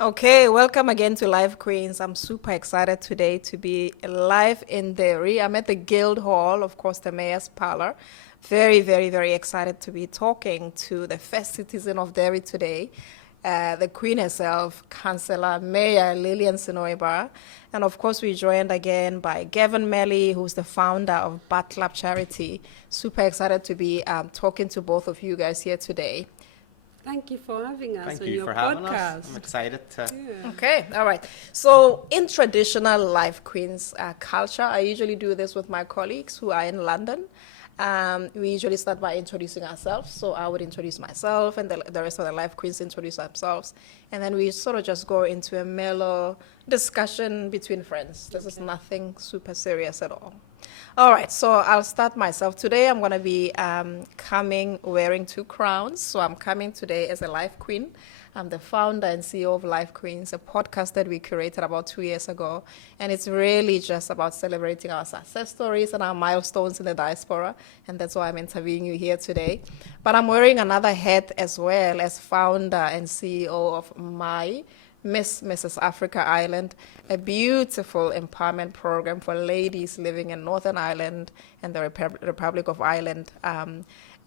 Okay, welcome again to Live Queens. I'm super excited today to be live in Derry. I'm at the Guild Hall, of course, the Mayor's Parlor. Very, very, very excited to be talking to the first citizen of Derry today, the Queen herself, Councillor Mayor Lillian Seenoi-Barr. And of course, we're joined again by Gavin Melly, who's the founder of Cllr Charity. Super excited to be talking to both of you guys here today. Thank you for having us Thank on you your for podcast. having us. I'm excited to. Yeah. Okay, all right. So, in traditional Live Queens culture, I usually do this with my colleagues who are in London. We usually start by introducing ourselves. So, I would introduce myself, and the rest of the Live Queens introduce themselves. And then we sort of just go into a mellow discussion between friends. This is nothing super serious at all. All right, so I'll start myself. Today I'm going to be coming wearing two crowns. So I'm coming today as a Live Queen. I'm the founder and CEO of Live Queens, a podcast that we curated about 2 years ago. And it's really just about celebrating our success stories and our milestones in the diaspora. And that's why I'm interviewing you here today. But I'm wearing another hat as well as founder and CEO of Mrs. Africa Island, a beautiful empowerment program for ladies living in Northern Ireland and the Republic of Ireland.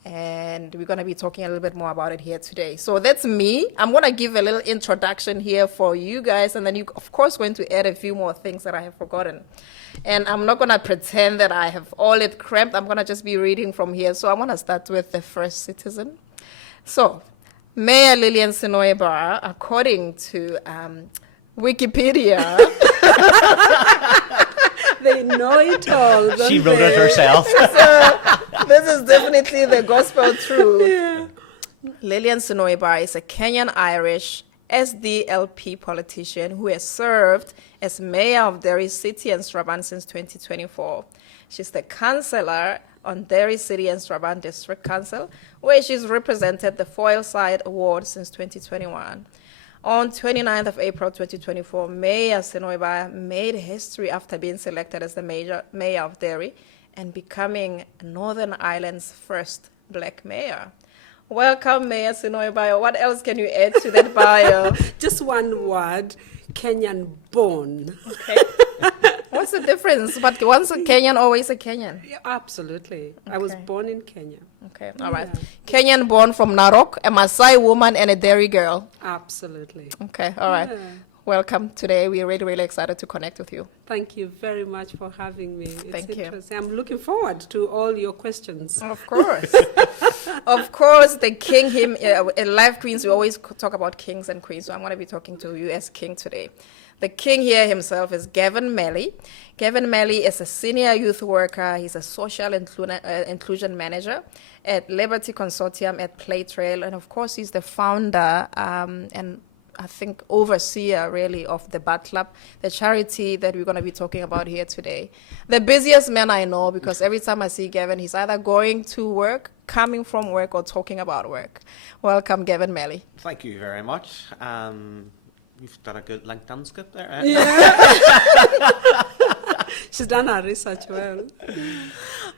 And we're going to be talking a little bit more about it here today. So that's me. I'm going to give a little introduction here for you guys, and then you, of course, going to add a few more things that I have forgotten. And I'm not going to pretend that I have all it cramped. I'm going to just be reading from here. So I want to start with the first citizen. So, Mayor Lillian Seenoi-Barr, according to Wikipedia, They know it all. don't She wrote it they? herself. so this is definitely the gospel truth. Yeah. Lillian Seenoi-Barr is a Kenyan-Irish SDLP politician who has served as mayor of Derry City and Strabane since 2024. She's the councillor on Derry City and Strabane District Council, where she's represented the Foyleside Ward since 2021. On 29th of April 2024, Mayor Seenoi-Barr made history after being selected as the mayor of Derry and becoming Northern Ireland's first black mayor. Welcome, Mayor Seenoi-Barr. What else can you add to that bio? Just one word, Kenyan born. Okay. What's the difference? But once a Kenyan, always a Kenyan. Yeah, absolutely. I was Okay. born in Kenya. Okay, all right. Yeah. Kenyan born from Narok, a Maasai woman and a Derry girl. Absolutely. Okay, all right. Yeah. Welcome today. We're really, really excited to connect with you. Thank you very much for having me. It's Thank you. interesting. I'm looking forward to all your questions. Of course. Of course, the king, in Live Queens, we always talk about kings and queens, so I'm going to be talking to you as king today. The king here himself is Gavin Melly. Gavin Melly is a senior youth worker. He's a social inclusion manager at Liberty Consortium at Cllr. And of course, he's the founder and I think overseer really of the Cllr, the charity that we're going to be talking about here today. The busiest man I know, because every time I see Gavin, he's either going to work, coming from work, or talking about work. Welcome, Gavin Melly. Thank you very much. You've done a good LinkedIn scoop there. Eh? Yeah. She's done her research well.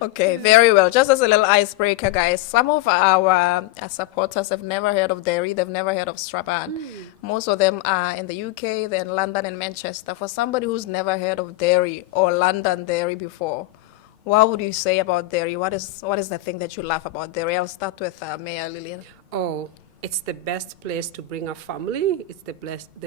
Okay, very well. Just as a little icebreaker, guys, some of our supporters have never heard of Derry. They've never heard of Strabane. Most of them are in the UK, they're in London and Manchester. For somebody who's never heard of Derry or London Derry before, what would you say about Derry? What is the thing that you love about Derry? I'll start with Mayor Lillian. Oh, it's the best place to bring a family. It's the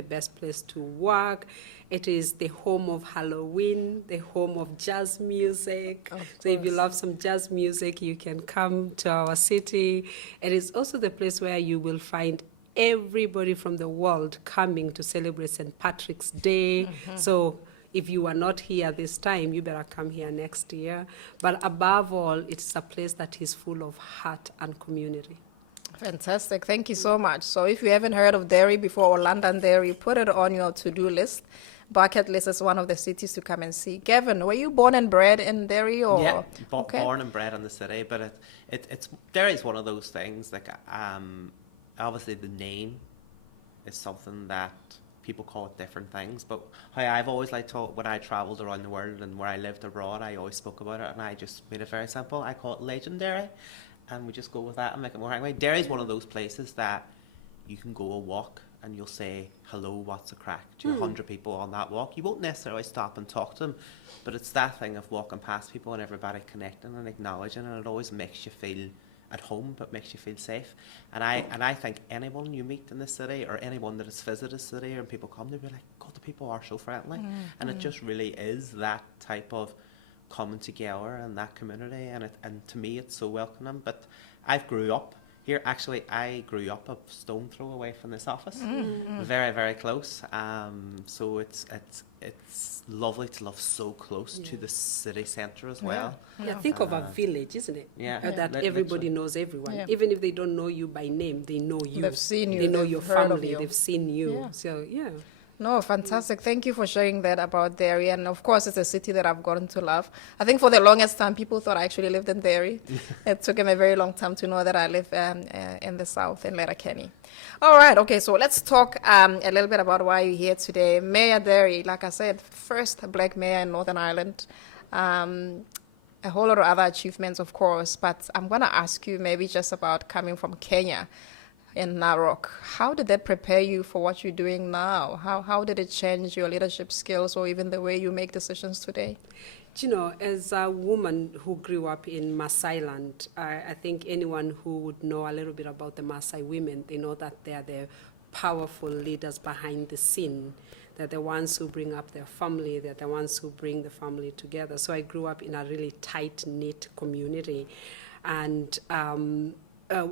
best place to work. It is the home of Halloween, the home of jazz music. So if you love some jazz music, you can come to our city. It is also the place where you will find everybody from the world coming to celebrate St. Patrick's Day. So if you are not here this time, you better come here next year. But above all, it's a place that is full of heart and community. Fantastic. Thank you so much. So if you haven't heard of Derry before or London Derry, put it on your to-do list. Bucket list is one of the cities to come and see. Gavin, were you born and bred in Derry? Or? Yeah, Okay. born and bred in the city, but it's Derry's one of those things. Like obviously the name is something that people call it different things. But how I've always liked to, when I travelled around the world and where I lived abroad, I always spoke about it, and I just made it very simple. I call it legendary, and we just go with that and make it more anyway. Derry's one of those places that you can go a walk and you'll say, hello, what's a crack, to 100 people on that walk. You won't necessarily stop and talk to them, but it's that thing of walking past people and everybody connecting and acknowledging, and it always makes you feel at home, but makes you feel safe. And I think anyone you meet in this city, or anyone that has visited the city, and people come, they'll be like, God, the people are so friendly. And it just really is that type of coming together and that community, and to me it's so welcoming. But I've grew up here. Actually, I grew up a stone throw away from this office, very, very close. So it's lovely to live so close to the city centre as well. Yeah, think of a village, isn't it? That everybody knows everyone. Yeah. Even if they don't know you by name, they know you. They've seen you. They know they've your heard of family. you. They've seen you. Yeah. So, yeah. No, fantastic. Thank you for sharing that about Derry. And of course, it's a city that I've gotten to love. I think for the longest time, people thought I actually lived in Derry. It took them a very long time to know that I live in the south, in Letterkenny. All right. Okay. So let's talk a little bit about why you're here today. Mayor Derry, like I said, first black mayor in Northern Ireland. A whole lot of other achievements, of course. But I'm going to ask you maybe just about coming from Kenya in Narok. How did that prepare you for what you're doing now? How did it change your leadership skills or even the way you make decisions today? You know, as a woman who grew up in Maasai land, I think anyone who would know a little bit about the Maasai women, they know that they are the powerful leaders behind the scene. They're the ones who bring up their family. They're the ones who bring the family together. So I grew up in a really tight-knit community, and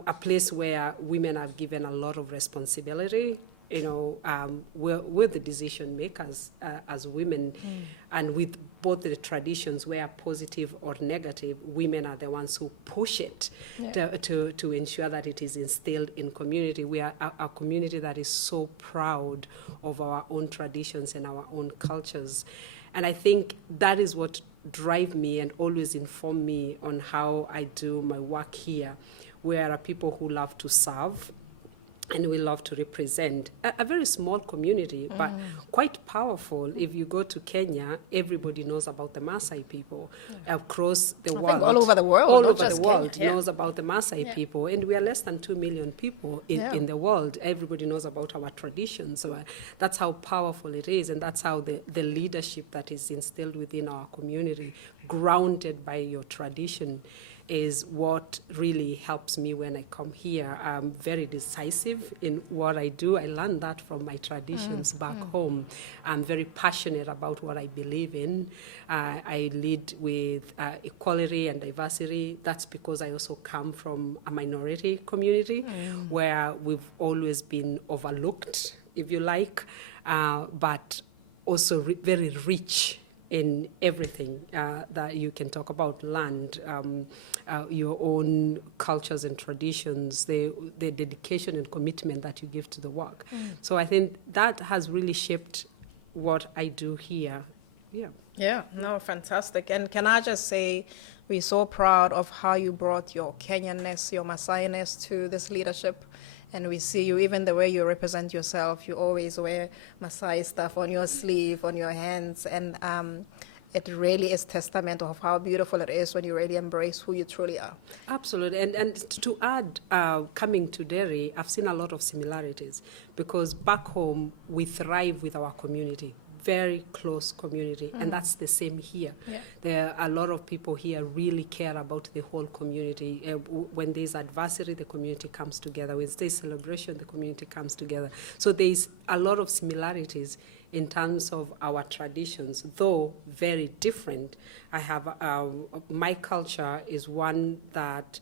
a place where women are given a lot of responsibility. You know, we're the decision makers as women, and with both the traditions, where positive or negative, women are the ones who push it to ensure that it is instilled in community. We are a community that is so proud of our own traditions and our own cultures, and I think that is what drive me and always inform me on how I do my work here. We are people who love to serve, and we love to represent a very small community, but quite powerful. If you go to Kenya, everybody knows about the Maasai people across the world. Think all over the world. All not over just the world Kenya. knows about the Maasai people, and we are less than 2 million people in the world. Everybody knows about our traditions. So that's how powerful it is, and that's how the leadership that is instilled within our community, grounded by your tradition, is what really helps me when I come here. I'm very decisive in what I do. I learned that from my traditions back home. I'm very passionate about what I believe in. I lead with equality and diversity. That's because I also come from a minority community where we've always been overlooked, if you like, but also very rich in everything that you can talk about: land, your own cultures and traditions, the dedication and commitment that you give to the work. So I think that has really shaped what I do here. Yeah, no, fantastic. And can I just say, we're so proud of how you brought your Kenyanness, your Maasai-ness to this leadership. And we see you, even the way you represent yourself, you always wear Maasai stuff on your sleeve, on your hands. And it really is testament of how beautiful it is when you really embrace who you truly are. Absolutely. And to add, coming to Derry, I've seen a lot of similarities, because back home, we thrive with our community. Very close community, and that's the same here. There are a lot of people here really care about the whole community. When there's adversity, the community comes together. When there's celebration, the community comes together. So there's a lot of similarities in terms of our traditions, though very different. I have my culture is one that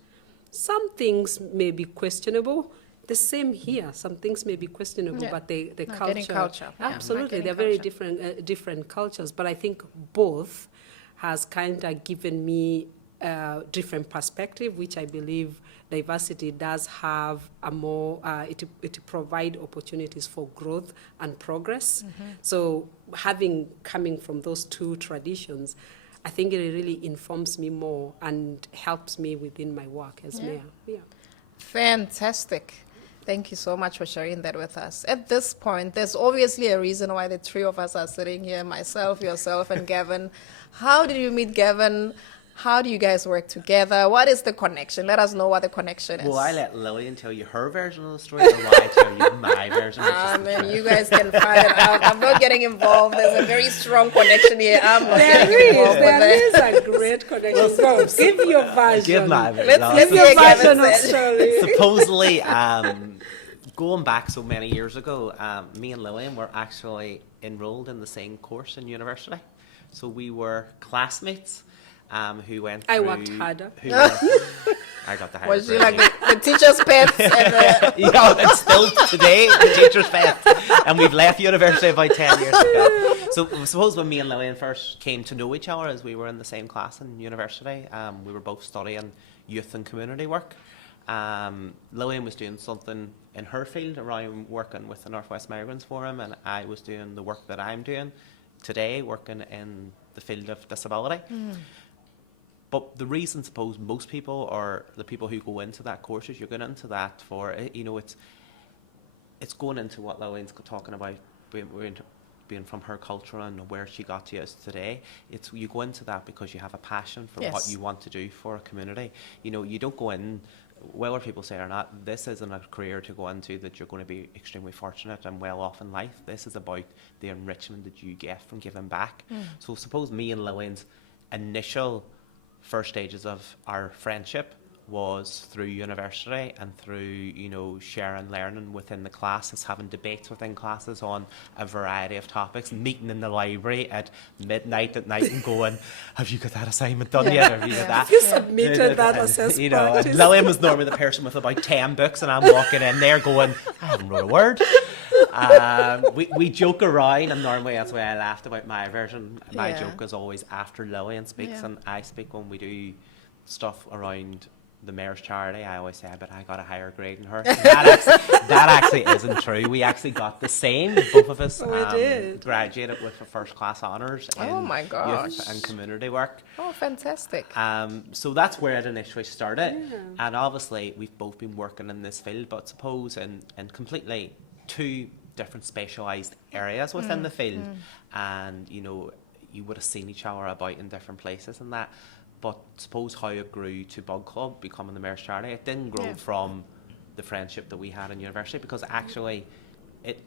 some things may be questionable. The same here. Some things may be questionable, but the culture, absolutely, they're very different cultures. But I think both has kind of given me a different perspective, which I believe diversity does have a more. It provide opportunities for growth and progress. So coming from those two traditions, I think it really informs me more and helps me within my work as mayor. Fantastic. Thank you so much for sharing that with us. At this point, there's obviously a reason why the three of us are sitting here, myself, yourself, and Gavin. How did you meet Gavin? How do you guys work together? What is the connection? Let us know what the connection is. Will I let Lillian tell you her version of the story, or will I tell you my version? Man, you guys can find it out. I'm not getting involved. There's a very strong connection here. I'm not getting involved with it. There is a great connection. Go, give your version. Give my version. Let's Give your hear Gavin version of said. story. Supposedly, going back so many years ago, me and Lillian were actually enrolled in the same course in university. So we were classmates who went through... I worked harder. I got the higher Was she grade. like the teacher's pet? And Yeah, it's still today the teacher's pet. And we've left university about 10 years ago. So suppose when me and Lillian first came to know each other as we were in the same class in university, we were both studying youth and community work. Lillian was doing something in her field around working with the Northwest Migrants Forum, and I was doing the work that I'm doing today, working in the field of disability. But the reason, suppose, most people, or the people who go into that course, is you're going into that for, you know, it's going into what Lillian's talking about, being from her culture and where she got to us today. It's, you go into that because you have a passion for what you want to do for a community. You know, you don't go in, whether people say or not, this isn't a career to go into that you're going to be extremely fortunate and well off in life. This is about the enrichment that you get from giving back. So suppose me and Lillian's initial first stages of our friendship was through university and through, you know, sharing learning within the classes, having debates within classes on a variety of topics, meeting in the library at midnight at night and going, have you got that assignment done yet? Have you got that? You submitted that assessment. You know, and Lillian was normally the person with about 10 books, and I'm walking in there going, I haven't wrote a word. We joke around, and normally that's why I laughed about my version. My joke is always after Lillian speaks, and I speak when we do stuff around the mayor's charity. I always say, but I got a higher grade than her. That actually isn't true. We actually got the same. Both of us graduated with a first class honours in youth and community work. oh, fantastic. So that's where it initially started. And obviously we've both been working in this field, but suppose in completely two different specialised areas within the field. And, you know, you would have seen each other about in different places and that. But suppose how it grew to Bug Club, becoming the mayor's charity, it didn't grow from the friendship that we had in university, because actually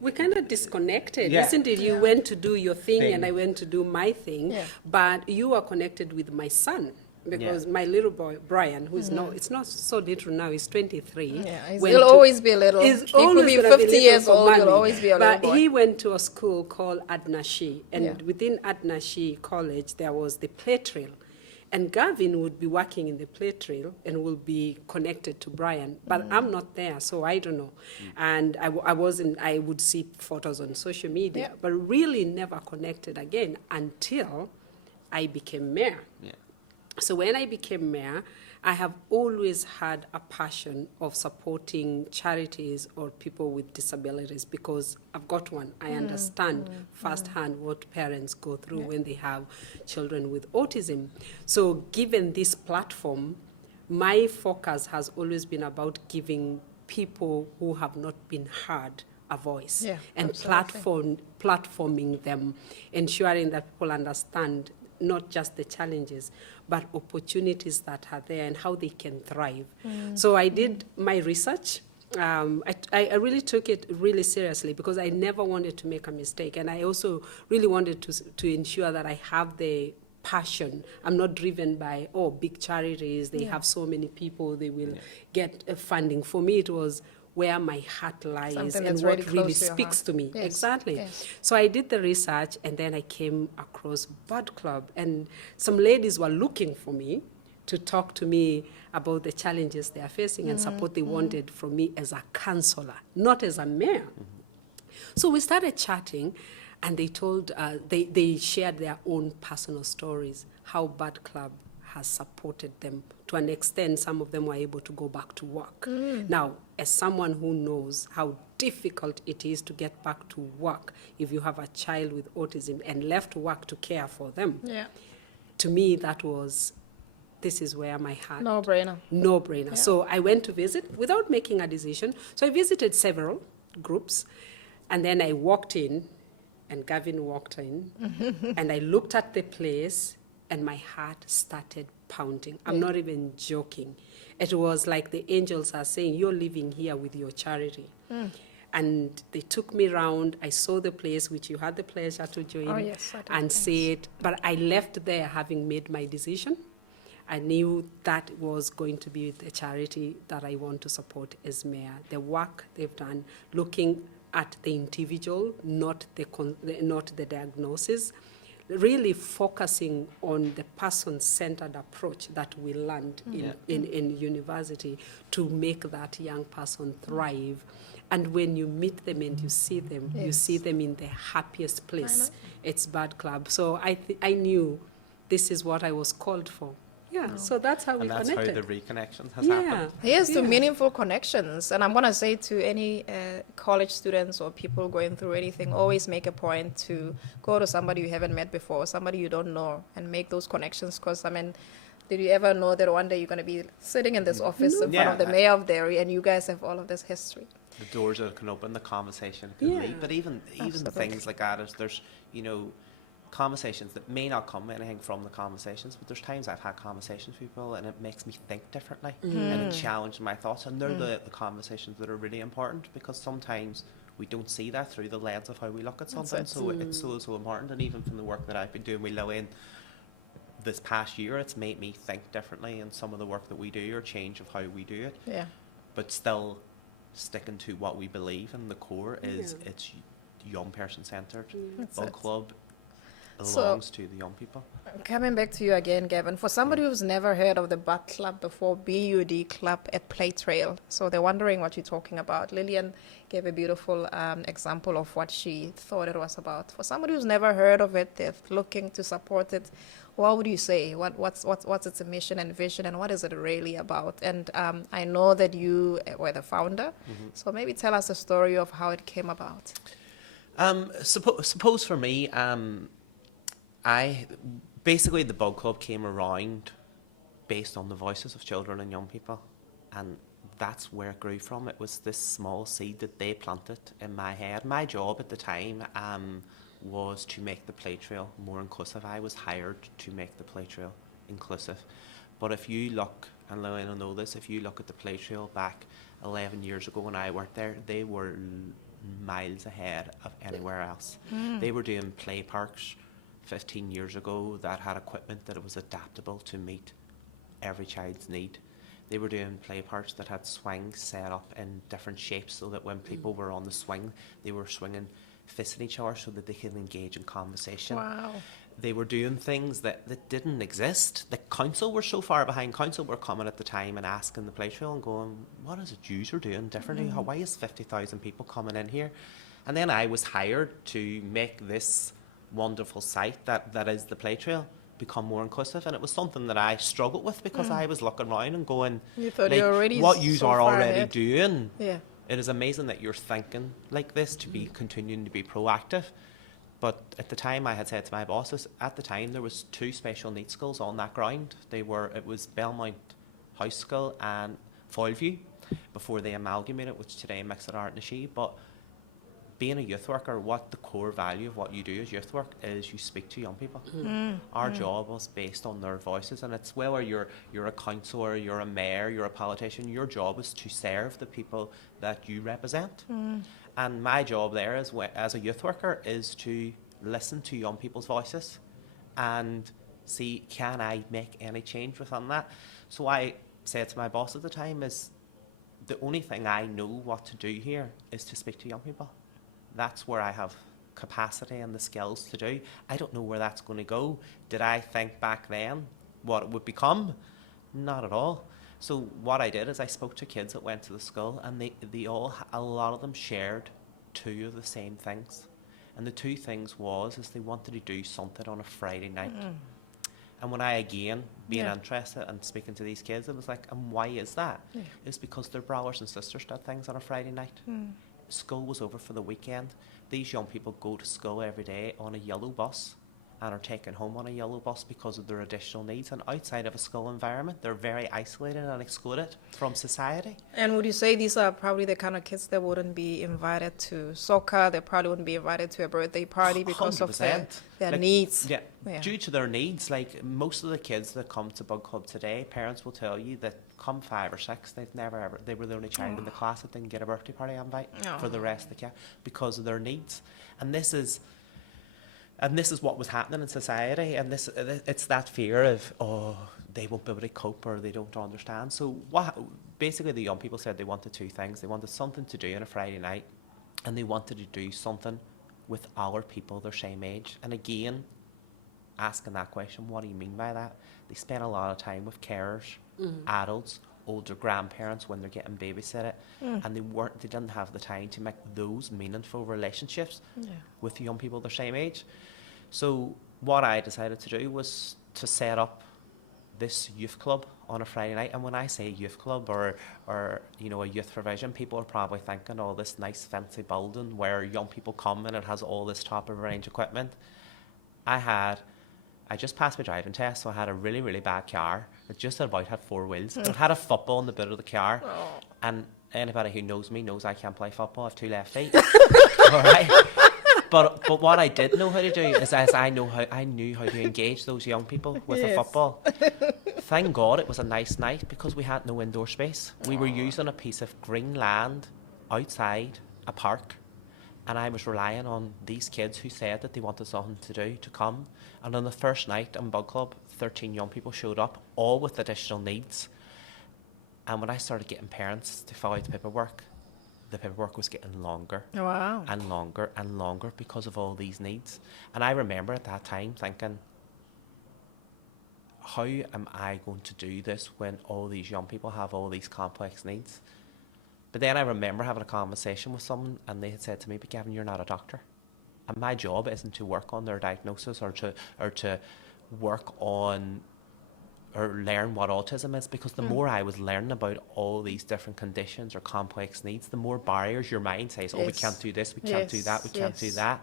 we kind of disconnected, isn't it? You went to do your thing and I went to do my thing, but you are connected with my son. Because my little boy, Brian, who is it's not so little now, he's 23. He'll always be a little. He could be 50 years old, he'll always be a little boy. But he went to a school called Adnashi, and within Adnashi College, there was the play trail. And Gavin would be working in the play trail and will be connected to Brian. But I'm not there, so I don't know. And I wasn't, I would see photos on social media, but really never connected again until I became mayor. So when I became mayor, I have always had a passion of supporting charities or people with disabilities, because I've got one. I understand firsthand what parents go through when they have children with autism. So given this platform, my focus has always been about giving people who have not been heard a voice and platforming them, ensuring that people understand not just the challenges, but opportunities that are there and how they can thrive. So I did my research. I really took it really seriously, because I never wanted to make a mistake. And I also really wanted to ensure that I have the passion. I'm not driven by, big charities, they have so many people, they will get funding. For me, it was where my heart lies and what really speaks to me. Exactly. So I did the research, and then I came across Bud Club, and some ladies were looking for me to talk to me about the challenges they are facing and support they wanted from me as a councillor, not as a mayor. So we started chatting, and they told, they shared their own personal stories, how Bud Club has supported them. To an extent, some of them were able to go back to work. Now, as someone who knows how difficult it is to get back to work if you have a child with autism and left work to care for them, to me, that was, this is where my heart... No-brainer. No-brainer. So I went to visit without making a decision. So I visited several groups, and then I walked in, and Gavin walked in, and I looked at the place, and my heart started pounding. I'm not even joking. It was like the angels are saying, you're living here with your charity. And they took me around. I saw the place, which you had the pleasure to join, Oh, yes, I did. and Thanks. see it. But I left there having made my decision. I knew that was going to be the charity that I want to support as mayor. The work they've done, looking at the individual, not the diagnosis, really focusing on the person-centered approach that we learned in university to make that young person thrive. And when you meet them and you see them, you see them in the happiest place. It's Bad Club. So I knew this is what I was called for. Yeah, so that's how we And that's connected. how the reconnection has happened. Here's to meaningful connections. And I'm going to say to any college students or people going through anything, always make a point to go to somebody you haven't met before, somebody you don't know, and make those connections. Because, I mean, did you ever know that one day you're going to be sitting in this office in front of the mayor of Derry, and you guys have all of this history? The doors that can open, the conversation can lead. But even things like that, there's, you know, conversations that may not come anything from the conversations, but there's times I've had conversations with people and it makes me think differently and it challenges my thoughts, and they're the conversations that are really important, because sometimes we don't see that through the lens of how we look at something. So it's so important. And even from the work that I've been doing with Lillian this past year, it's made me think differently in some of the work that we do, or change of how we do it. Yeah. But still sticking to what we believe, and the core is it's young person centered. Bug Club belongs to the young people. Coming back to you again, Gavin, for somebody who's never heard of the Bud Club before, BUD Club at Play Trail, so they're wondering what you're talking about. Lillian gave a beautiful example of what she thought it was about. For somebody who's never heard of it, they're looking to support it, what would you say? What's its mission and vision, and what is it really about? And I know that you were the founder, so maybe tell us a story of how it came about. Suppose for me, basically the Bug Club came around based on the voices of children and young people, and that's where it grew from. It was this small seed that they planted in my head. My job at the time was to make the play trail more inclusive. I was hired to make the play trail inclusive. But if you look, and Lillian will know this, if you look at the play trail back 11 years ago when I worked there, they were miles ahead of anywhere else. They were doing play parks 15 years ago that had equipment that was adaptable to meet every child's need. They were doing play parks that had swings set up in different shapes so that when people were on the swing, they were swinging facing each other so that they could engage in conversation. Wow. They were doing things that didn't exist. The council were so far behind. Council were coming at the time and asking the play trail and going, what is it you are doing differently? Why is 50,000 people coming in here? And then I was hired to make this wonderful site that is the play trail become more inclusive, and it was something that I struggled with because I was looking around and going, you thought like, you already what you so are far already ahead. doing. Yeah. It is amazing that you're thinking like this, to be continuing to be proactive. But at the time, I had said to my bosses, at the time there was 2 special needs schools on that ground. It was Belmont House School and Foilview before they amalgamated, which today makes it Art Nashe. But being a youth worker, what the core value of what you do as youth work is you speak to young people. Our job was based on their voices, and it's whether you're a councillor, you're a mayor, you're a politician, your job is to serve the people that you represent. And my job there as a youth worker is to listen to young people's voices and see, can I make any change within that? So I said to my boss at the time, is the only thing I know what to do here is to speak to young people. That's where I have capacity and the skills to do. I don't know where that's going to go. Did I think back then what it would become? Not at all. So what I did is I spoke to kids that went to the school, and a lot of them shared 2 of the same things. And the 2 things is they wanted to do something on a Friday night. And when I, again, being interested and speaking to these kids, it was like, and why is that? It's because their brothers and sisters did things on a Friday night. School was over for the weekend. These young people go to school every day on a yellow bus, and are taken home on a yellow bus because of their additional needs. And outside of a school environment, they're very isolated and excluded from society. And would you say these are probably the kind of kids that wouldn't be invited to soccer? They probably wouldn't be invited to a birthday party because of their 100%. needs. Yeah, Yeah. due to their needs. Like most of the kids that come to Bug Club today, parents will tell you that come 5 or 6, they were the only child in the class that didn't get a birthday party invite for the rest of the class because of their needs. And this is what was happening in society, and it's that fear of, oh, they won't be able to cope or they don't understand. So basically the young people said they wanted 2 things. They wanted something to do on a Friday night, and they wanted to do something with our people their same age. And again, asking that question, what do you mean by that? They spend a lot of time with carers, adults, older grandparents when they're getting babysitted, and they didn't have the time to make those meaningful relationships with young people their same age. So what I decided to do was to set up this youth club on a Friday night. And when I say youth club or you know, a youth provision, people are probably thinking, oh, this nice fancy building where young people come and it has all this top of range equipment. I just passed my driving test, so I had a really, really bad car. It just about had 4 wheels. It had a football in the boot of the car. And anybody who knows me knows I can't play football. I have 2 left feet. All right. But what I did know how to do is I knew how to engage those young people with a football. Thank God it was a nice night because we had no indoor space. We were using a piece of green land outside a park, and I was relying on these kids who said that they wanted something to do to come. And on the first night in Bug Club, 13 young people showed up, all with additional needs. And when I started getting parents to fill out the paperwork was getting longer and longer and longer because of all these needs. And I remember at that time thinking, how am I going to do this when all these young people have all these complex needs? But then I remember having a conversation with someone, and they had said to me, but Gavin, you're not a doctor. And my job isn't to work on their diagnosis or to work on or learn what autism is, because the more I was learning about all these different conditions or complex needs, the more barriers your mind says, oh, we can't do this, we can't do that, we can't do that.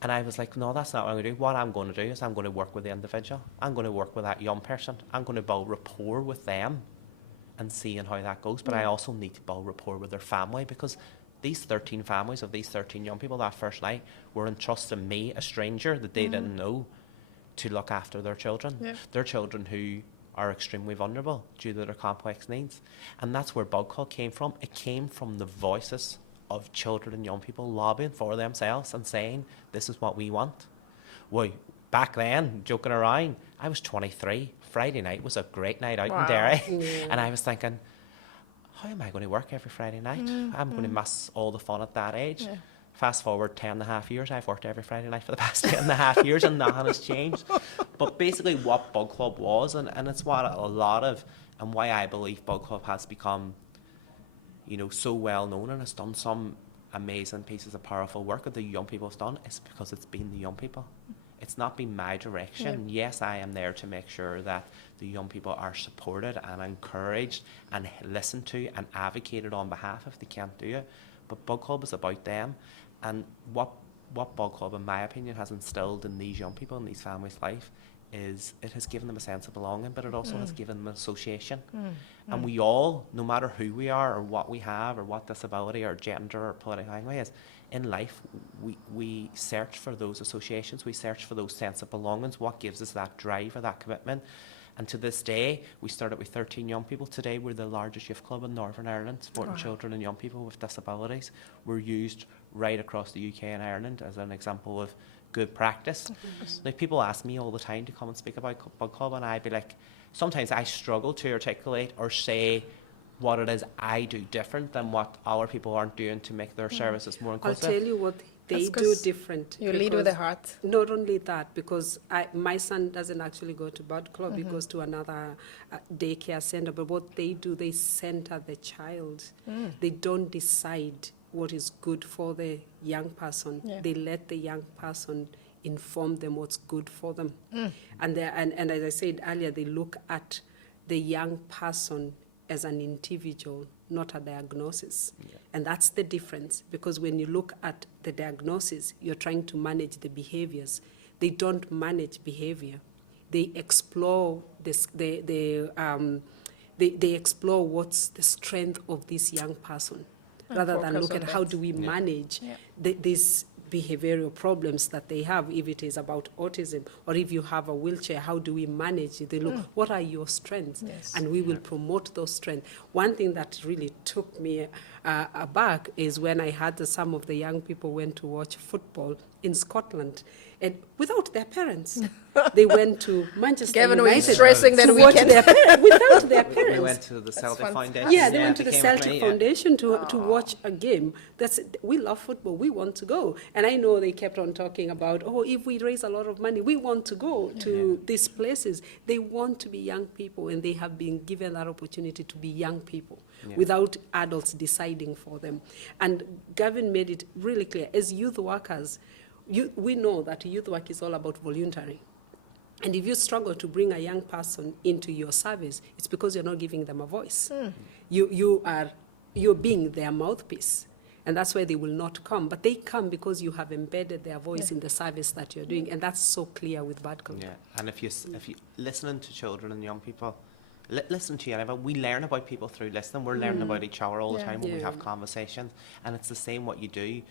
And I was like, no, that's not what I'm going to do. What I'm going to do is I'm going to work with the individual. I'm going to work with that young person. I'm going to build rapport with them and seeing how that goes. But I also need to build rapport with their family, because these 13 families of these 13 young people that first night were entrusting me, a stranger that they didn't know, to look after their children. Their children who are extremely vulnerable due to their complex needs. And that's where Bug Club came from. It came from the voices of children and young people lobbying for themselves and saying, this is what we want. Well, back then, joking around, I was 23. Friday night was a great night out in Derry. And I was thinking, how am I going to work every Friday night? I'm going to miss all the fun at that age. Fast forward 10.5 years, I've worked every Friday night for the past 10.5 years, and nothing has changed. But basically what Bug Club was, and it's what a lot of, and why I believe Bug Club has become, you know, so well known and has done some amazing pieces of powerful work that the young people have done, is because it's been the young people. It's not been my direction. Yes, I am there to make sure that the young people are supported and encouraged and listened to and advocated on behalf if they can't do it. But Bug Club is about them. And what Bug Club, in my opinion, has instilled in these young people, in these families' life, is it has given them a sense of belonging, but it also has given them association. And we all, no matter who we are or what we have or what disability or gender or political language is, in life, we search for those associations, we search for those sense of belongings, what gives us that drive or that commitment. And to this day, we started with 13 young people. Today, we're the largest youth club in Northern Ireland, supporting children and young people with disabilities. We're used right across the UK and Ireland as an example of good practice. Now, people ask me all the time to come and speak about Bug Club, and I'd be like, sometimes I struggle to articulate or say what it is I do different than what our people aren't doing to make their services more inclusive. I'll tell you what they do different. You lead with the heart. Not only that, because my son doesn't actually go to Bug Club, he goes to another daycare center, but what they do, they center the child. They don't decide what is good for the young person. They let the young person inform them what's good for them. And as I said earlier, they look at the young person as an individual, not a diagnosis. And that's the difference, because when you look at the diagnosis, you're trying to manage the behaviors. they don't manage behavior. They explore this. They explore what's the strength of this young person, And rather than focus look on at how that. do we manage Yeah. these behavioral problems that they have, if it is about autism, or if you have a wheelchair, how do we manage it? They look, what are your strengths? Yes. And we will promote those strengths. One thing that really took me aback is when I heard that some of the young people went to watch football in Scotland, and without their parents. They went to Manchester Gavin was United stressing that to watch weekend. their parents, without their We parents. went to the Celtic fantastic. Foundation. Yeah, they went to the came with Celtic me, Foundation to watch a game. We love football. We want to go. And I know they kept on talking about, if we raise a lot of money, we want to go to these places. They want to be young people, and they have been given that opportunity to be young people without adults deciding for them. And Gavin made it really clear. As youth workers, we know that youth work is all about volunteering. And if you struggle to bring a young person into your service, it's because you're not giving them a voice. You're being their mouthpiece. And that's why they will not come. But they come because you have embedded their voice in the service that you're doing. And that's so clear with Bad Cllr. Yeah, and if you listening to children and young people, listen to you. We learn about people through listening. We're learning about each other all the Yeah. time when we Yeah. have conversations, and it's the same what you do.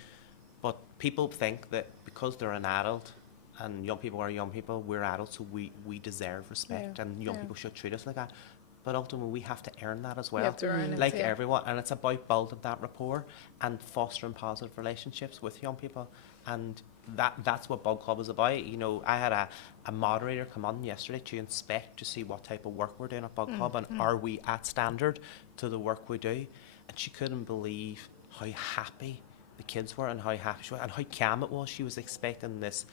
But people think that because they're an adult and young people are young people, we're adults, so we deserve respect, Yeah. and young Yeah. people should treat us like that. But ultimately, we have to earn that as We well, have to earn it, like yeah. everyone. And it's about building that rapport and fostering positive relationships with young people. And that's what Bug Club is about. You know, I had a moderator come on yesterday to inspect to see what type of work we're doing at Bug Club and are we at standard to the work we do. And she couldn't believe how happy the kids were and how happy she was and how calm it was. She was expecting this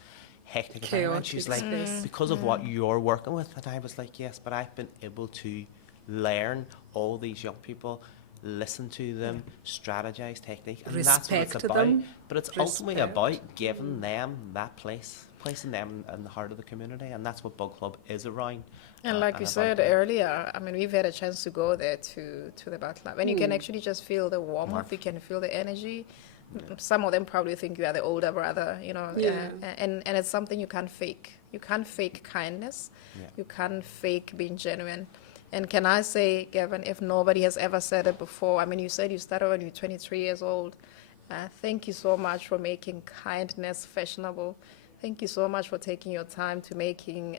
hectic environment. And she's like, Chaotic space. because of what you're working with. And I was like, yes, but I've been able to learn all these young people, listen to them, strategize technique, and that's what it's Respect about. them. But it's ultimately Respect. about giving them that placing them in the heart of the community, and that's what Bug Club is around. And like you about said it. earlier, I mean, we've had a chance to go there to the Bat Lab, and you can actually just feel the warmth, you can feel the energy. Some of them probably think you are the older brother, you know, Yeah. and it's something you can't fake. You can't fake kindness. Yeah. You can't fake being genuine. And can I say, Gavin, if nobody has ever said it before, I mean, you said you started when you're 23 years old. Thank you so much for making kindness fashionable. Thank you so much for taking your time to making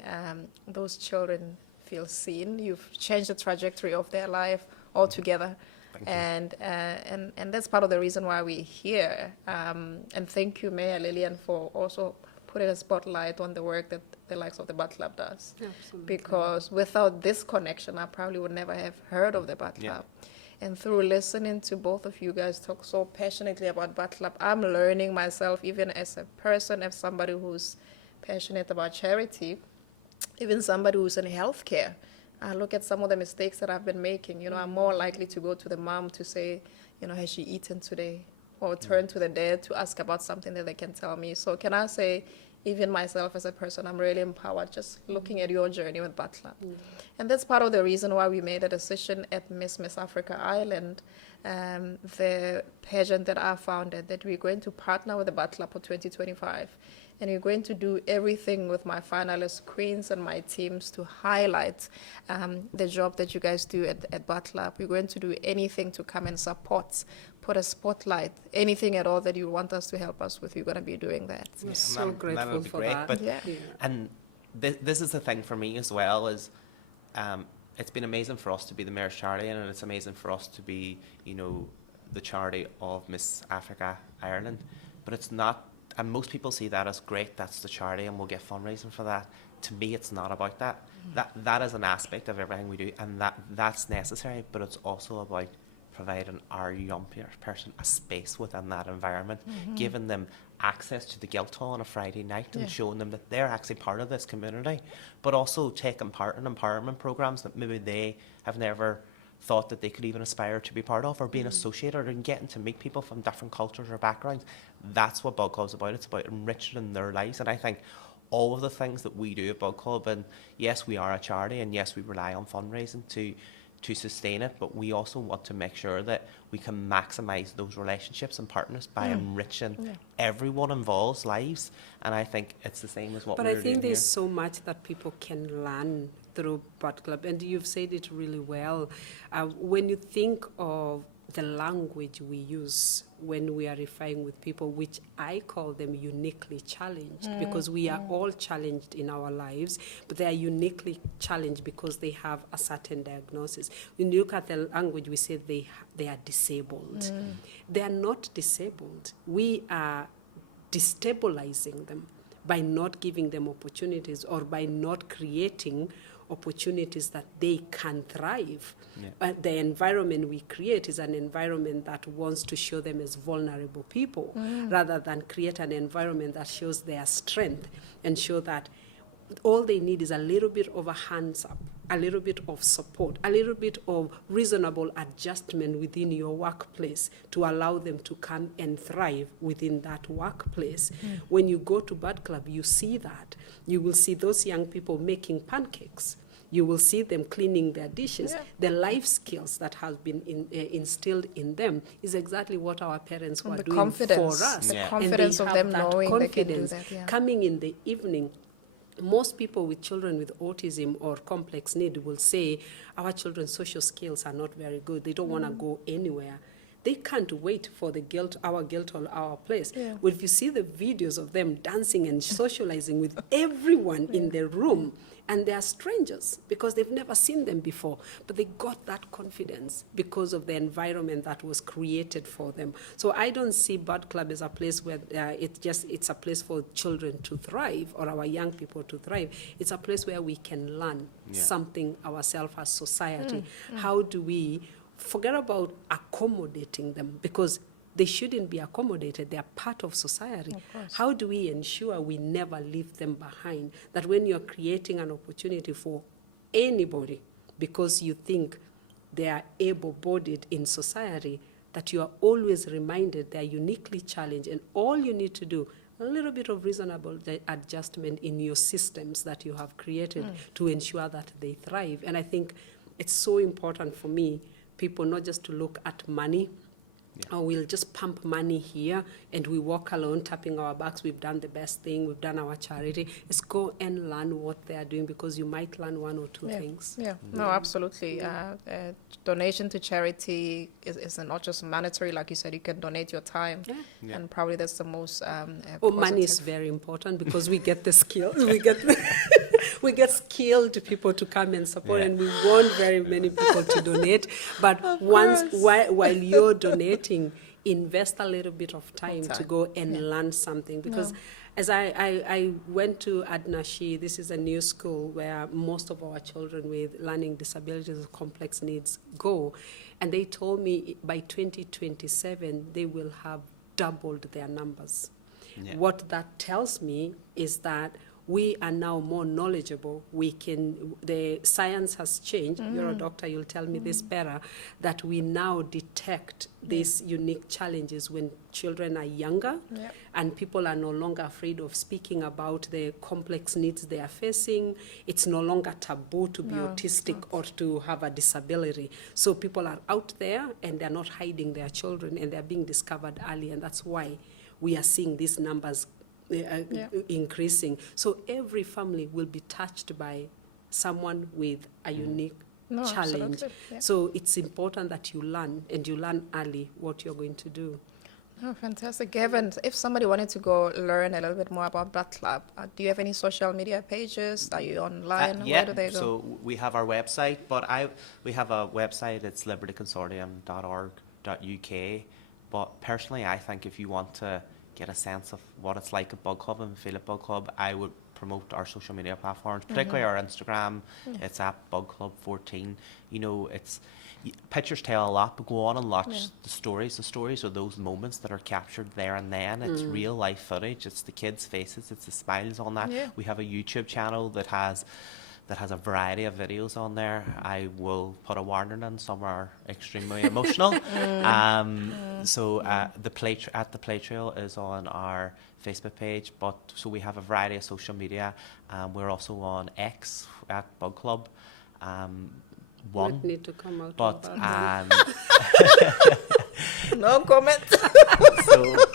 those children feel seen. You've changed the trajectory of their life altogether. Thank you. And that's part of the reason why we're here. And thank you, Mayor Lillian, for also putting a spotlight on the work that the likes of the Bat Lab does. Absolutely. Because without this connection, I probably would never have heard of the Bat Yeah. Lab. And through listening to both of you guys talk so passionately about Bat Lab, I'm learning myself, even as a person, as somebody who's passionate about charity, even somebody who's in healthcare. I look at some of the mistakes that I've been making. You know, I'm more likely to go to the mom to say, you know, has she eaten today? Or turn to the dad to ask about something that they can tell me. So can I say, even myself as a person, I'm really empowered just looking at your journey with Bat Lab. And that's part of the reason why we made a decision at Miss Africa Ireland, the pageant that I founded, that we're going to partner with the Bat Lab for 2025. And we're going to do everything with my finalist Queenz and my teams to highlight the job that you guys do at Bat Lab. We're going to do anything to come and support, put a spotlight, anything at all that you want us to help us with, we're going to be doing that. We're And so that grateful would be for great. that. But Yeah. and this is the thing for me as well is it's been amazing for us to be the mayor's charity, and it's amazing for us to be, you know, the charity of Miss Africa Ireland. But it's not, and most people see that as great, that's the charity and we'll get fundraising for that. To me, it's not about that. That is an aspect of everything we do, and that's necessary, but it's also about providing our young person a space within that environment, giving them access to the Guildhall on a Friday night and Yeah. showing them that they're actually part of this community, but also taking part in empowerment programs that maybe they have never thought that they could even aspire to be part of, or being associated and getting to meet people from different cultures or backgrounds. That's what Bug Club's about. It's about enriching their lives. And I think all of the things that we do at Bug Club, and yes, we are a charity, and yes, we rely on fundraising to sustain it, but we also want to make sure that we can maximize those relationships and partners by enriching everyone involved's lives. And I think it's the same as what But we're I doing think there's here. so much that people can learn through Bud Club, and you've said it really well. When you think of the language we use when we are referring with people, which I call them uniquely challenged, because we are all challenged in our lives, but they are uniquely challenged because they have a certain diagnosis. When you look at the language, we say they are disabled. They are not disabled. We are destabilizing them by not giving them opportunities or by not creating opportunities that they can thrive. The environment we create is an environment that wants to show them as vulnerable people rather than create an environment that shows their strength and show that all they need is a little bit of a hands up, a little bit of support, a little bit of reasonable adjustment within your workplace to allow them to come and thrive within that workplace. When you go to Bud Club, you see that. You will see those young people making pancakes. You will see them cleaning their dishes. The life skills that have been instilled in them is exactly what our parents were doing for us. The Yeah. confidence And of they them have that knowing they can do confidence. that. Yeah. Coming in the evening, most people with children with autism or complex need will say, our children's social skills are not very good. They don't want to go anywhere. They can't wait for our guilt or our place. Yeah. Well, if you see the videos of them dancing and socializing with everyone in the room, and they are strangers because they've never seen them before, but they got that confidence because of the environment that was created for them. So I don't see Bud Club as a place where it's a place for children to thrive or our young people to thrive. It's a place where we can learn something ourselves as society. How do we forget about accommodating them, because they shouldn't be accommodated. They are part of society. Of How do we ensure we never leave them behind? That when you're creating an opportunity for anybody, because you think they are able-bodied in society, that you are always reminded they are uniquely challenged, and all you need to do, a little bit of reasonable adjustment in your systems that you have created to ensure that they thrive. And I think it's so important for me, people not just to look at money, or we'll just pump money here and we walk alone tapping our backs, we've done the best thing, we've done our charity. Let's go and learn what they are doing, because you might learn one or two things. Yeah, no, absolutely. Donation to charity is not just monetary, like you said. You can donate your time, and probably that's the most Money is positive. very important because we get the skills, we get skilled people to come and support, and we want very many people to donate. But while you're donating, invest a little bit of time to go and learn something, because as I went to Adnashi, this is a new school where most of our children with learning disabilities or complex needs go, and they told me by 2027 they will have doubled their numbers. What that tells me is that we are now more knowledgeable. The science has changed. You're a doctor, you'll tell me this better, that we now detect these unique challenges when children are younger, and people are no longer afraid of speaking about the complex needs they are facing. It's no longer taboo to be autistic or to have a disability. So people are out there and they're not hiding their children, and they're being discovered early, and that's why we are seeing these numbers increasing. So every family will be touched by someone with a unique challenge. So it's important that you learn, and you learn early what you're going to do. Oh, fantastic. Gavin, if somebody wanted to go learn a little bit more about Bud Club, do you have any social media pages? Are you online? Where do they go? So we have our website, but we have a website, it's libertyconsortium.org.uk. But personally, I think if you want to get a sense of what it's like at Bud Club and feel at Bud Club, I would promote our social media platforms, particularly our Instagram. It's at Bud Club 14. You know, pictures tell a lot, but go on and watch the stories. The stories are those moments that are captured there and then. It's real life footage. It's the kids' faces. It's the smiles on that. We have a YouTube channel that has a variety of videos on there. I will put a warning in, some are extremely emotional. So the Play Trail is on our Facebook page, but so we have a variety of social media. We're also on X at Bud Club. one. Might need to come out But of that No comment.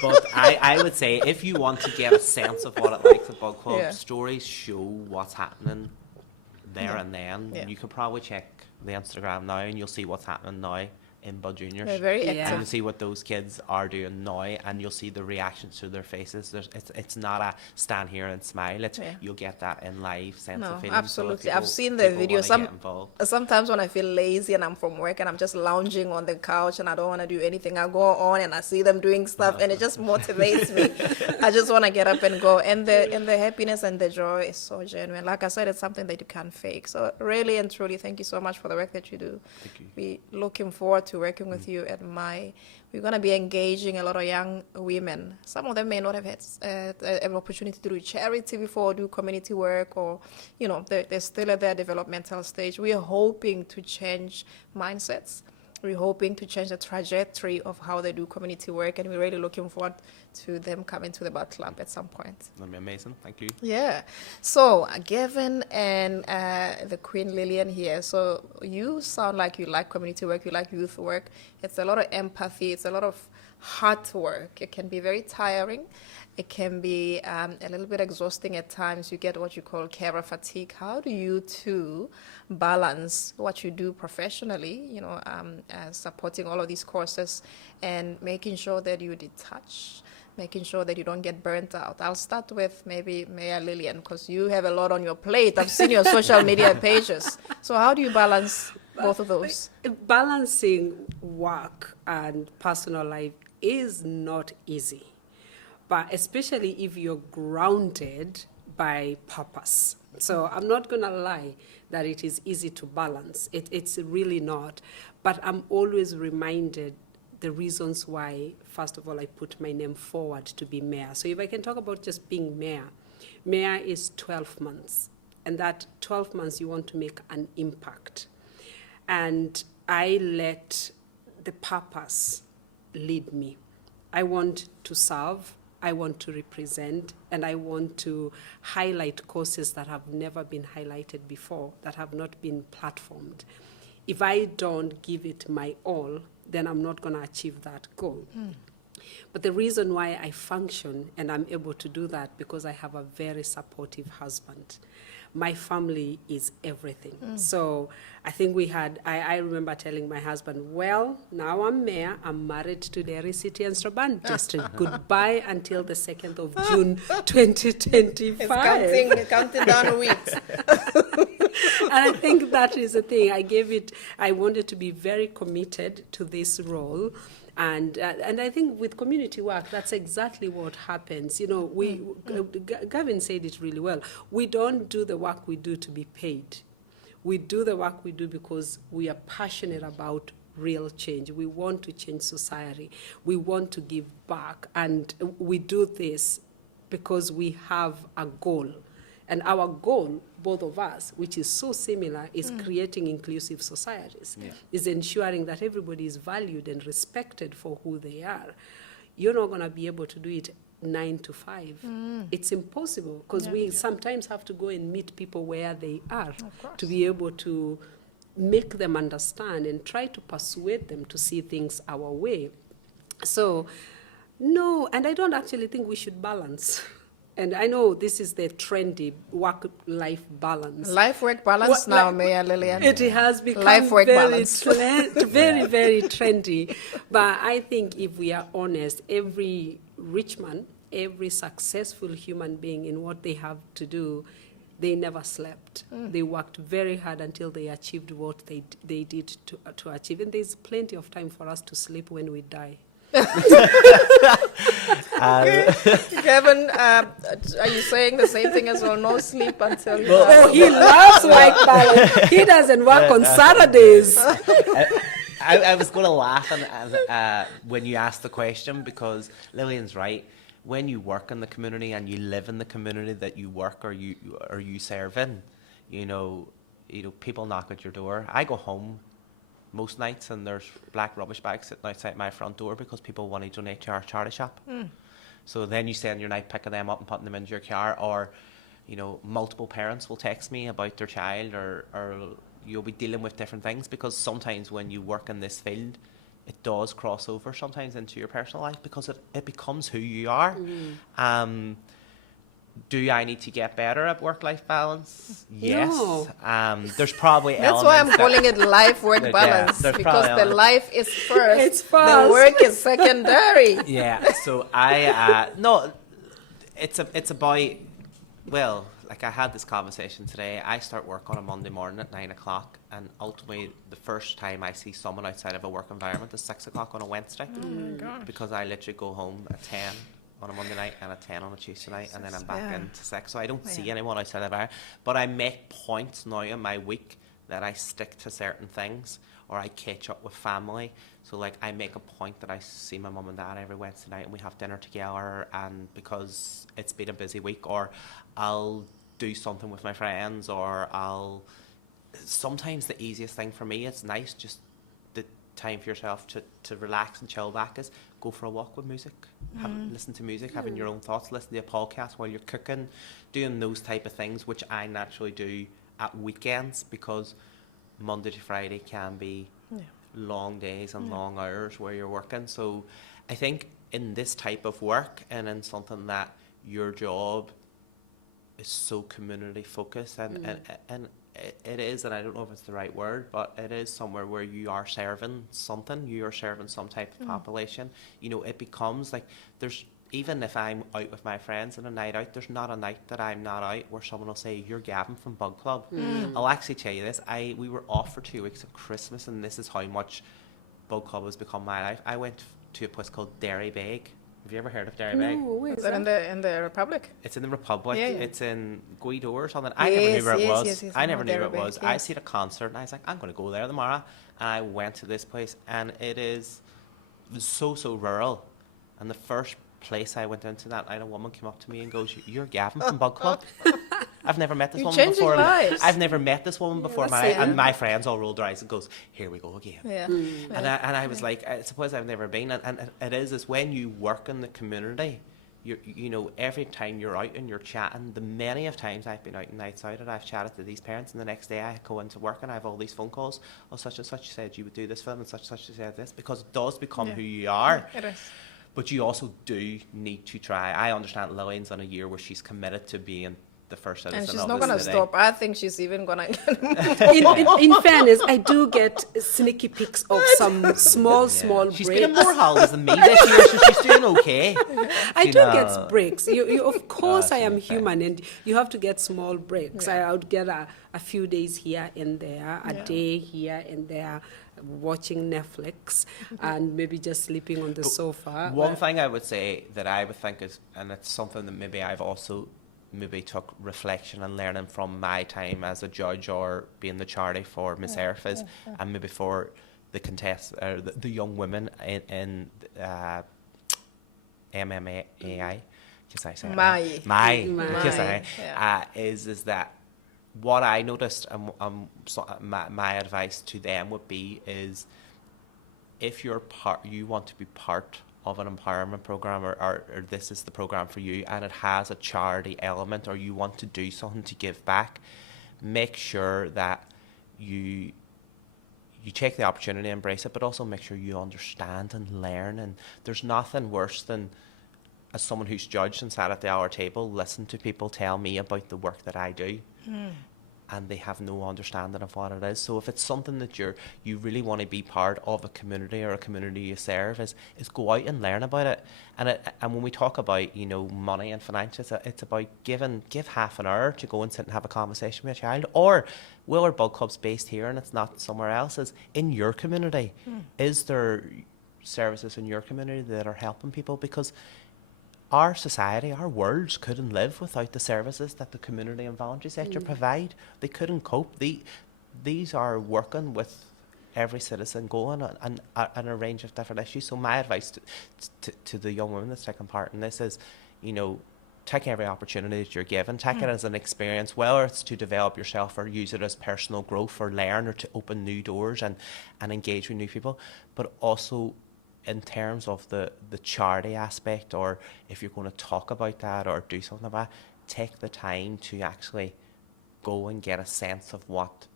but I would say if you want to get a sense of what it likes at Bug Club, Yeah. stories show what's happening there and then. Yeah. You could probably check the Instagram now and you'll see what's happening now in Bud Juniors. They're very Yeah. And active. you'll see what those kids are doing now, and you'll see the reactions to their faces. It's not a stand here and smile. It's Yeah. you'll get that in live sense No, of feeling. So if absolutely. people- I've seen the people video. wanna get involved. Sometimes when I feel lazy and I'm from work and I'm just lounging on the couch and I don't want to do anything, I go on and I see them doing stuff and it just motivates me. I just want to get up and go. And the happiness and the joy is so genuine. Like I said, it's something that you can't fake. So really and truly, thank you so much for the work that you do. Thank you. We looking forward to working with you at we're going to be engaging a lot of young women. Some of them may not have had an opportunity to do charity before, do community work, or, they're still at their developmental stage. We are hoping to change mindsets. We're hoping to change the trajectory of how they do community work, and we're really looking forward to them coming to the Bud Club at some point. That'd be amazing. Thank you. Yeah. So Gavin and the Queen Lillian here. So you sound like you like community work, you like youth work. It's a lot of empathy. It's a lot of hard work. It can be very tiring. It can be a little bit exhausting at times. You get what you call carer fatigue. How do you two balance what you do professionally, supporting all of these courses and making sure that you detach, making sure that you don't get burnt out? I'll start with maybe Mayor Lillian, because you have a lot on your plate. I've seen your social media pages. So how do you balance both of those? Balancing work and personal life is not easy, but especially if you're grounded by purpose. So I'm not going to lie that it is easy to balance. It's really not. But I'm always reminded the reasons why, first of all, I put my name forward to be mayor. So if I can talk about just being mayor, mayor is 12 months. And that 12 months, you want to make an impact. And I let the purpose lead me. I want to serve, I want to represent, and I want to highlight causes that have never been highlighted before, that have not been platformed. If I don't give it my all, then I'm not going to achieve that goal. But the reason why I function and I'm able to do that, because I have a very supportive husband. My family is everything. So I think I remember telling my husband, well, now I'm mayor, I'm married to Dairy City and Strabane District. Goodbye until the 2nd of June, 2025. It's counting down weeks. And I think that is the thing. I wanted to be very committed to this role. And I think with community work, that's exactly what happens. Gavin said it really well. We don't do the work we do to be paid. We do the work we do because we are passionate about real change. We want to change society. We want to give back. And we do this because we have a goal. And our goal, both of us, which is so similar, is creating inclusive societies, is ensuring that everybody is valued and respected for who they are. You're not going to be able to do it 9 to 5. It's impossible, because we sometimes have to go and meet people where they are to be able to make them understand and try to persuade them to see things our way. So, no, and I don't actually think we should balance. And I know this is the trendy work-life balance. Life-work balance now, Mayor Lillian. It has become Life-work very, balance. very, very trendy. But I think if we are honest, every rich man, every successful human being in what they have to do, they never slept. They worked very hard until they achieved what they did to achieve. And there's plenty of time for us to sleep when we die. Gavin, are you saying the same thing as well? No sleep until you Oh, he loves work balance. He doesn't work on Saturdays. I was going to laugh when you asked the question, because Lillian's right. When you work in the community and you live in the community that you work or you serve in, people knock at your door. I go home most nights and there's black rubbish bags sitting outside my front door because people want to donate to our charity shop. So then you spend your night picking them up and putting them into your car, or multiple parents will text me about their child or you'll be dealing with different things, because sometimes when you work in this field, it does cross over sometimes into your personal life, because it becomes who you are. Do I need to get better at work-life balance? Yes. No. There's probably That's why I'm elements calling it life-work Yeah, balance, there's because probably the elements. life is first, It's the first. work is secondary. Yeah, so I no, it's about, well, like I had this conversation today. I start work on a Monday morning at 9 o'clock, and ultimately the first time I see someone outside of a work environment is 6 o'clock on a Wednesday, Oh my gosh. because I literally go home at 10 on a Monday night and at 10 on a Tuesday night, and then I'm back Yeah. into 6. So I don't see Yeah. anyone outside of there, but I make points now in my week that I stick to certain things, or I catch up with family. So like I make a point that I see my mum and dad every Wednesday night and we have dinner together, and because it's been a busy week, or I'll do something with my friends, or sometimes the easiest thing for me, it's nice just the time for yourself to relax and chill back, is go for a walk with music, listen to music, having your own thoughts, listen to a podcast while you're cooking, doing those type of things, which I naturally do at weekends, because Monday to Friday can be long days and long hours where you're working. So I think in this type of work, and in something that your job is so community focused, and it is, and I don't know if it's the right word, but it is somewhere where you are serving something, you are serving some type of population. You know, it becomes like, there's, even if I'm out with my friends on a night out, there's not a night that I'm not out where someone will say, "You're Gavin from Bug Club." I'll actually tell you this, we were off for 2 weeks at Christmas, and this is how much Bug Club has become my life. I went to a place called Derry Beg. Have you ever heard of Derry Beg? No, where Is is that that? in the Republic? It's in the Republic. Yeah, yeah. It's in Guido or something. I never knew where it Yes, was. yes, yes, I I never know knew where it Derry was. Beg, I yes. seen a concert and I was like, I'm going to go there tomorrow. And I went to this place, and it was so rural. And the first place I went into that night, a woman came up to me and goes, "You're Gavin from Bug Club." I've never met this You're woman changing before. lives. I've never met this woman before in my that's life. it. And my friends all rolled their eyes and goes, "Here we go again." Yeah. And I was like, I suppose I've never been. And it is when you work in the community, you know, every time you're out and you're chatting, the many of times I've been out and nights out and I've chatted to these parents, and the next day I go into work and I have all these phone calls. "Oh, such and such said you would do this for them, and such said this," because it does become who you are. It is. But you also do need to try. I understand Lillian's on a year where she's committed to being the first citizen And she's of not the going to city. stop. I think she's even going to get In fairness, I do get sneaky pics of some small She's breaks. been on more holidays than me this year, so she's doing okay. I You do know. get breaks. Of course, I to am be fair. human, and you have to get small breaks. Yeah. I would get a few days here and there, a day here and there, watching Netflix, and maybe just sleeping on the sofa. One thing I would say that I would think is, and it's something that maybe I've also maybe took reflection and learning from my time as a judge or being the charity for Miss Earth is, and maybe for the the young women in MMA, because I say My. is that what I noticed, and my advice to them would be, is if you want to be part of an empowerment program, or this is the program for you, and it has a charity element, or you want to do something to give back, make sure that you take the opportunity, embrace it, but also make sure you understand and learn. And there's nothing worse than, as someone who's judged and sat at the hour table, listen to people tell me about the work that I do, and they have no understanding of what it is. So if it's something that you really want to be part of a community, or a community you serve, is go out and learn about it. And when we talk about, you know, money and finances, it's about give half an hour to go and sit and have a conversation with a child. Or will our Bug Club's based here and it's not somewhere else, is in your community. Is there services in your community that are helping people? Because our society, our worlds couldn't live without the services that the community and voluntary sector provide. They couldn't cope. These are working with every citizen going on a range of different issues. So my advice to the young women that's taking part in this is, you know, take every opportunity that you're given. Take it as an experience, whether it's to develop yourself or use it as personal growth, or learn, or to open new doors and engage with new people. But also, in terms of the charity aspect, or if you're going to talk about that or do something about it, take the time to actually go and get a sense of what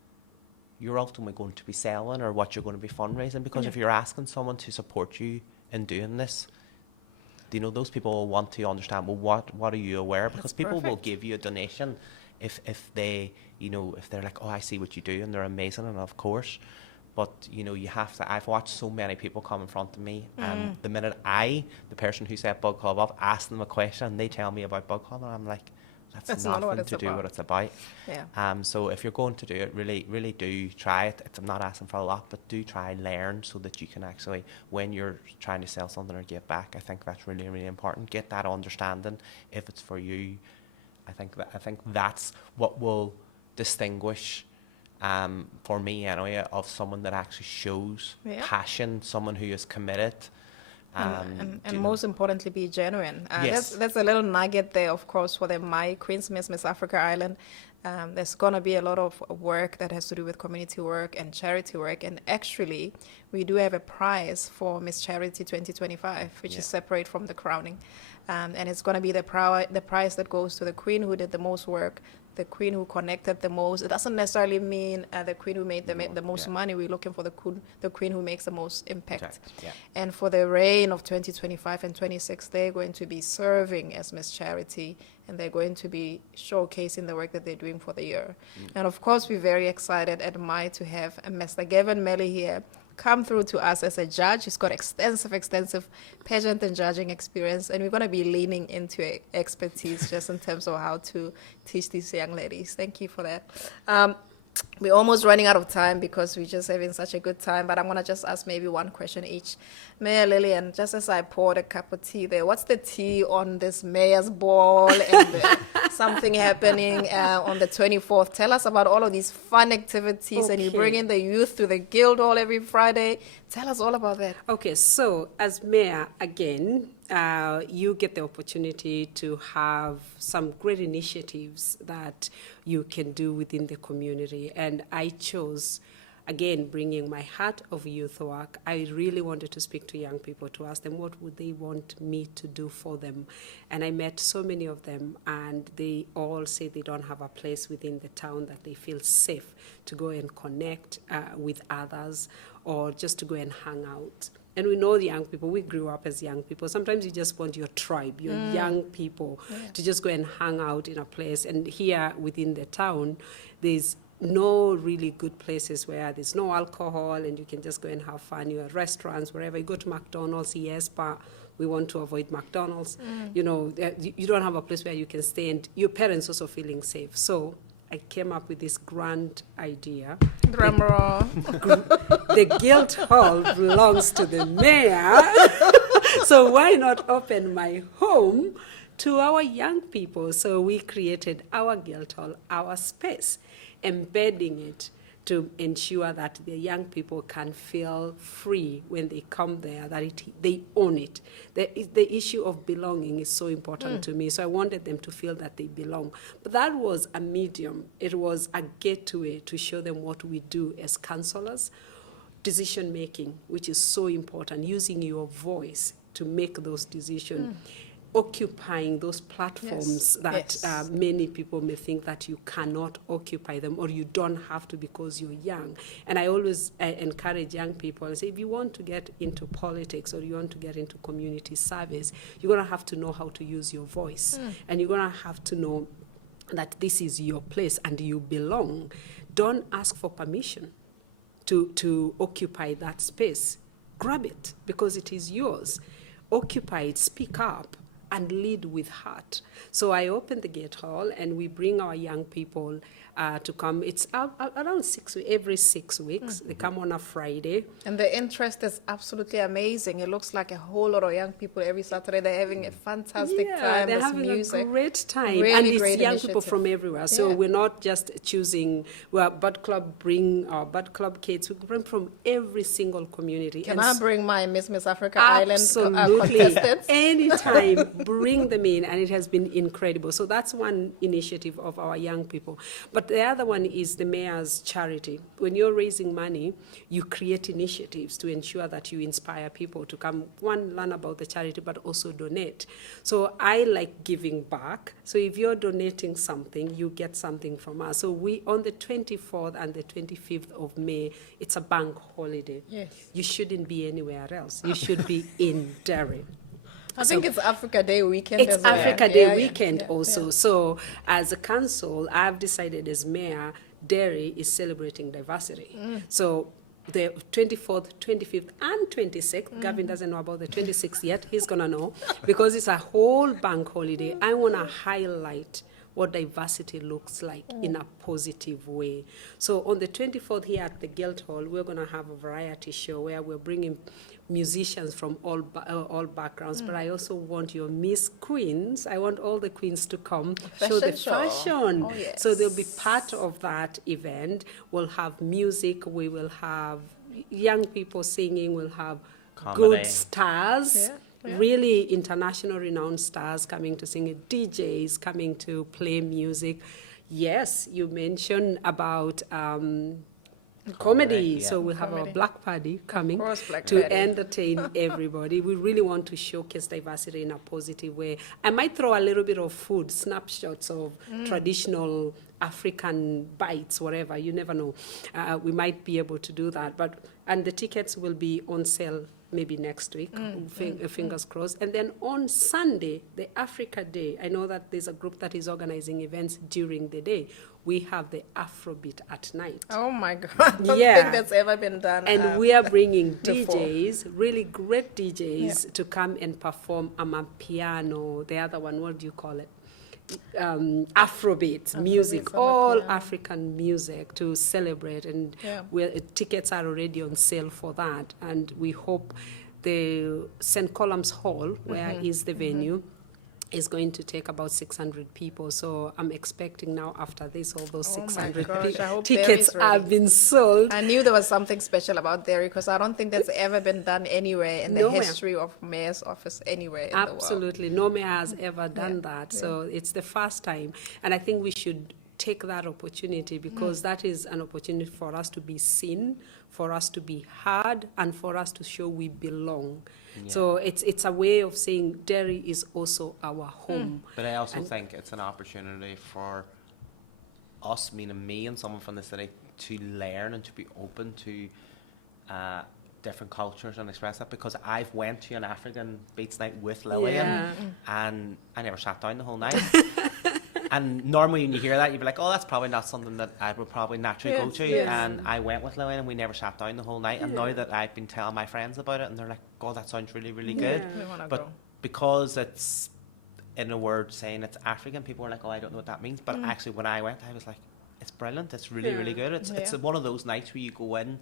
you're ultimately going to be selling or what you're going to be fundraising. Because if you're asking someone to support you in doing this, you know, those people will want to understand, well, what are you aware? Because people will give you a donation if they, you know, if they're like, oh, I see what you do and they're amazing, and of course. But, you know, you have to, I've watched so many people come in front of me, and the minute the person who set Bug Club up, ask them a question and they tell me about Bug Club, and I'm like, that's nothing to do with what it's about. Yeah. So if you're going to do it, really do try it. I'm not asking for a lot, but do try and learn so that you can actually, when you're trying to sell something or give back, I think that's really, really important. Get that understanding if it's for you. I think that's what will distinguish, for me anyway, of someone that actually shows passion, someone who is committed. And most importantly, be genuine. Yes. That's a little nugget there, of course, for the My Queen's Miss Africa Island. There's going to be a lot of work that has to do with community work and charity work. And actually, we do have a prize for Miss Charity 2025, which is separate from the crowning. And it's going to be the prize that goes to the queen who did the most work, the queen who connected the most. It doesn't necessarily mean the queen who made the most money. We're looking for the queen who makes the most impact. And for the reign of 2025 and 26, they're going to be serving as Miss Charity, and they're going to be showcasing the work that they're doing for the year. And of course, we're very excited at MI to have Mr. Gavin Melly here come through to us as a judge. He's got extensive pageant and judging experience, and we're going to be leaning into expertise just in terms of how to teach these young ladies. Thank you for that. We're almost running out of time because we're just having such a good time, but I'm going to just ask maybe one question each. Mayor Lillian, just as I poured a cup of tea there, what's the tea on this mayor's ball and something happening on the 24th? Tell us about all of these fun activities, and you bring in the youth to the guild hall every Friday. Tell us all about that. Okay, so as mayor, again, you get the opportunity to have some great initiatives that you can do within the community. And I chose, again, bringing my heart of youth work. I really wanted to speak to young people to ask them what would they want me to do for them. And I met so many of them, and they all say they don't have a place within the town that they feel safe to go and connect with others or just to go and hang out. And we know the young people, we grew up as young people. Sometimes you just want your tribe, your young people, to just go and hang out in a place. And here within the town, there's no really good places where there's no alcohol and you can just go and have fun. You have restaurants, wherever you go to McDonald's, yes, but we want to avoid McDonald's. You know, you don't have a place where you can stay, and your parents also feeling safe. So I came up with this grand idea. Drum roll. The guild hall belongs to the mayor. So why not open my home to our young people? So we created our guild hall, our space, embedding it to ensure that the young people can feel free when they come there, that they own it. The issue of belonging is so important to me, so I wanted them to feel that they belong. But that was a medium. It was a gateway to show them what we do as councillors. Decision making, which is so important, using your voice to make those decisions. Occupying those platforms that many people may think that you cannot occupy them or you don't have to because you're young. And I always encourage young people and say, if you want to get into politics or you want to get into community service, you're going to have to know how to use your voice. And you're going to have to know that this is your place and you belong. Don't ask for permission to occupy that space. Grab it because it is yours. Occupy it, speak up, and lead with heart. So I open the gate hall and we bring our young people to come. It's around every 6 weeks. They come on a Friday. And the interest is absolutely amazing. It looks like a whole lot of young people every Saturday. They're having a fantastic time. They're There's having music. a great time. Really and it's great young initiative. people from everywhere. So we're not just choosing, well, Bud Club bring our Bud Club kids. We bring from every single community. Can I bring my Miss Africa Island Absolutely. contestants? Anytime, bring them in, and it has been incredible. So that's one initiative of our young people. But But the other one is the mayor's charity. When you're raising money, you create initiatives to ensure that you inspire people to come, one, learn about the charity, but also donate. So I like giving back. So if you're donating something, you get something from us. So we, on the 24th and the 25th of May, it's a bank holiday. Yes. You shouldn't be anywhere else. You should be in Derry. I think it's Africa Day weekend It's as well. Africa Day Yeah, weekend yeah, also. yeah. So as a council, I've decided as mayor, Derry is celebrating diversity. So the 24th, 25th, and 26th, Gavin doesn't know about the 26th yet, he's gonna know, because it's a whole bank holiday. I wanna highlight what diversity looks like in a positive way. So on the 24th here at the Guild Hall, we're gonna have a variety show where we're bringing musicians from all backgrounds, but I also want your Miss Queenz. I want all the queens to come, show the fashion. Oh, yes. So they'll be part of that event. We'll have music, we will have young people singing, we'll have Comedy. good stars, Yeah. really international renowned stars coming to sing, DJs coming to play music. Yes, you mentioned about comedy. yeah. So we'll have our Comedy. Black Party coming Of course, Black to Party. entertain everybody. We really want to showcase diversity in a positive way. I might throw a little bit of food, snapshots of traditional African bites, whatever. You never know. We might be able to do that. And the tickets will be on sale maybe next week, fingers crossed. And then on Sunday, the Africa Day, I know that there's a group that is organizing events during the day. We have the Afrobeat at night. Oh my God. I don't Yeah. think that's ever been done. And we are bringing before. DJs, really great DJs, to come and perform amapiano. The other one, what do you call it? Afrobeat music, Afrobeats, all amapiano. African music to celebrate. And Yeah. tickets are already on sale for that. And we hope the St. Column's Hall, where is the venue, is going to take about 600 people. So I'm expecting now after this, all those Oh my 600 gosh, I hope tickets Derry's ready. have been sold. I knew there was something special about Derry because I don't think that's ever been done anywhere in the Nowhere. history of mayor's office anywhere in the world. Absolutely. No mayor has ever done Yeah, that. So it's the first time. And I think we should take that opportunity because that is an opportunity for us to be seen, for us to be heard, and for us to show we belong. So it's a way of saying Derry is also our home. But I also think it's an opportunity for us, meaning me and someone from the city, to learn and to be open to different cultures and express that, because I've went to an African beats night with Lillian Yeah. and I never sat down the whole night. And normally when you hear that, you'd be like, oh, that's probably not something that I would probably naturally go Yes, to. yes. And I went with Lillian and we never sat down the whole night. And now that I've been telling my friends about it, and they're like, God, that sounds really, really good. Yeah. We wanna But go. because it's in a word saying it's African, people are like, oh, I don't know what that means. But actually, when I went, I was like, it's brilliant. It's really, really good. It's Yeah. one of those nights where you go in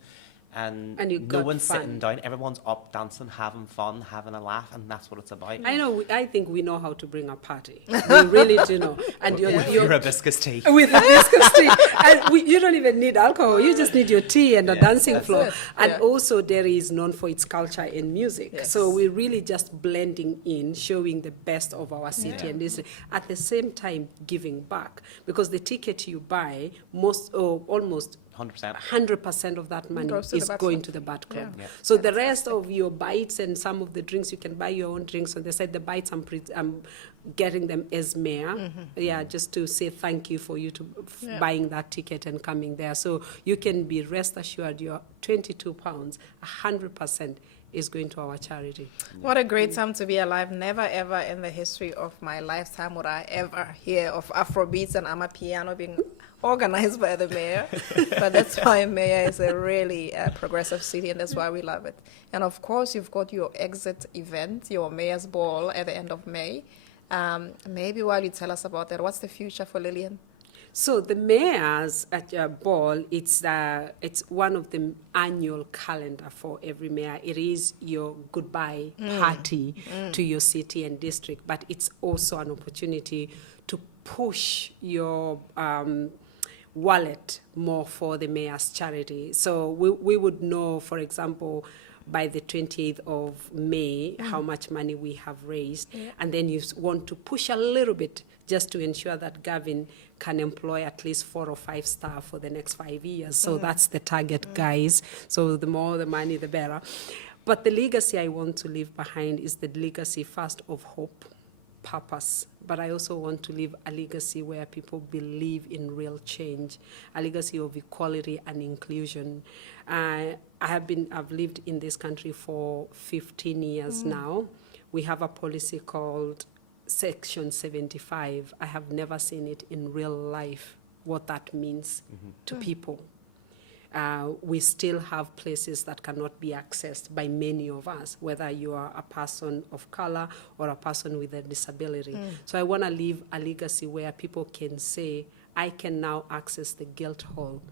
and you no got one's fun. sitting down. Everyone's up dancing, having fun, having a laugh, and that's what it's about. I know. I think we know how to bring a party. We really do know. And With your you're hibiscus tea. with the discus tea. And you don't even need alcohol. You just need your tea and a dancing That's floor. it. And Yeah. also, Derry is known for its culture and music. Yes. So we're really just blending in, showing the best of our city, and this at the same time giving back, because the ticket you buy, almost 100%. 100% of that money Goes to the is Bat going Club. to the Bat Club. Yeah. Yeah. So the rest of your bites and some of the drinks, you can buy your own drinks. On the side, the bites, I'm getting them as mayor. Yeah, just to say thank you for you to buying that ticket and coming there. So you can be rest assured your £22, 100% is going to our charity. What a great time to be alive. Never ever in the history of my lifetime would I ever hear of Afrobeats and Amapiano being organized by the mayor. But that's why mayor is a really progressive city, and that's why we love it. And of course, you've got your exit event, your mayor's ball at the end of May. Maybe while you tell us about that, what's the future for Lillian? So the mayor's ball, it's one of the annual calendar for every mayor. It is your goodbye party to your city and district, but it's also an opportunity to push your wallet more for the mayor's charity. So we would know, for example, by the 28th of May how much money we have raised. Yeah. And then you want to push a little bit just to ensure that Gavin can employ at least 4 or 5 staff for the next 5 years. So that's the target, guys. So the more the money, the better. But the legacy I want to leave behind is the legacy first of hope, purpose. But I also want to leave a legacy where people believe in real change, a legacy of equality and inclusion. I've lived in this country for 15 years now. We have a policy called Section 75. I have never seen it in real life, what that means to people. We still have places that cannot be accessed by many of us, whether you are a person of color or a person with a disability. So I want to leave a legacy where people can say, I can now access the guild hall.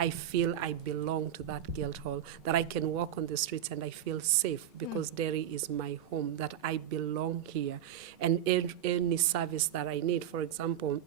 I feel I belong to that guild hall, that I can walk on the streets and I feel safe because Derry is my home, that I belong here. And any service that I need, for example,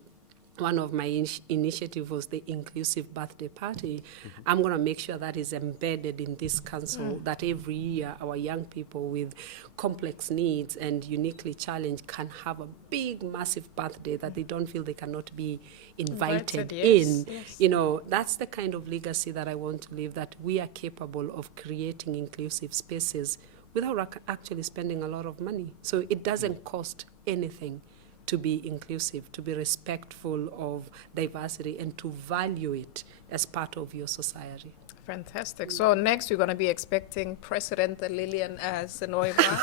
one of my initiative was the inclusive birthday party. I'm going to make sure that is embedded in this council, that every year our young people with complex needs and uniquely challenged can have a big, massive birthday that they don't feel they cannot be invited in. Yes. You know, that's the kind of legacy that I want to leave, that we are capable of creating inclusive spaces without actually spending a lot of money. So it doesn't cost anything to be inclusive, to be respectful of diversity, and to value it as part of your society. Fantastic. So next we're going to be expecting President Lillian Seenoi-Barr.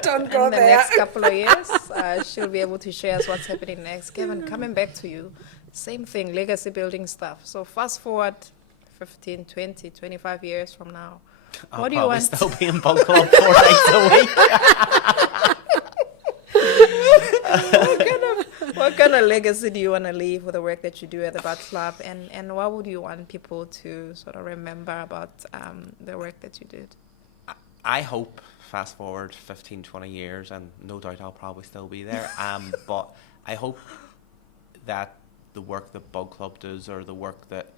Don't go in the there. next couple of years. She'll be able to share us what's happening next. Gavin, coming back to you, same thing, legacy building stuff. So fast forward 15, 20, 25 years from now. What do you want? I'll probably still be in Bug Club 4 nights a week. What kind of legacy do you want to leave with the work that you do at the Bud Club? And what would you want people to sort of remember about the work that you did? I hope, fast forward 15, 20 years, and no doubt I'll probably still be there, but I hope that the work that Bug Club does, or the work that,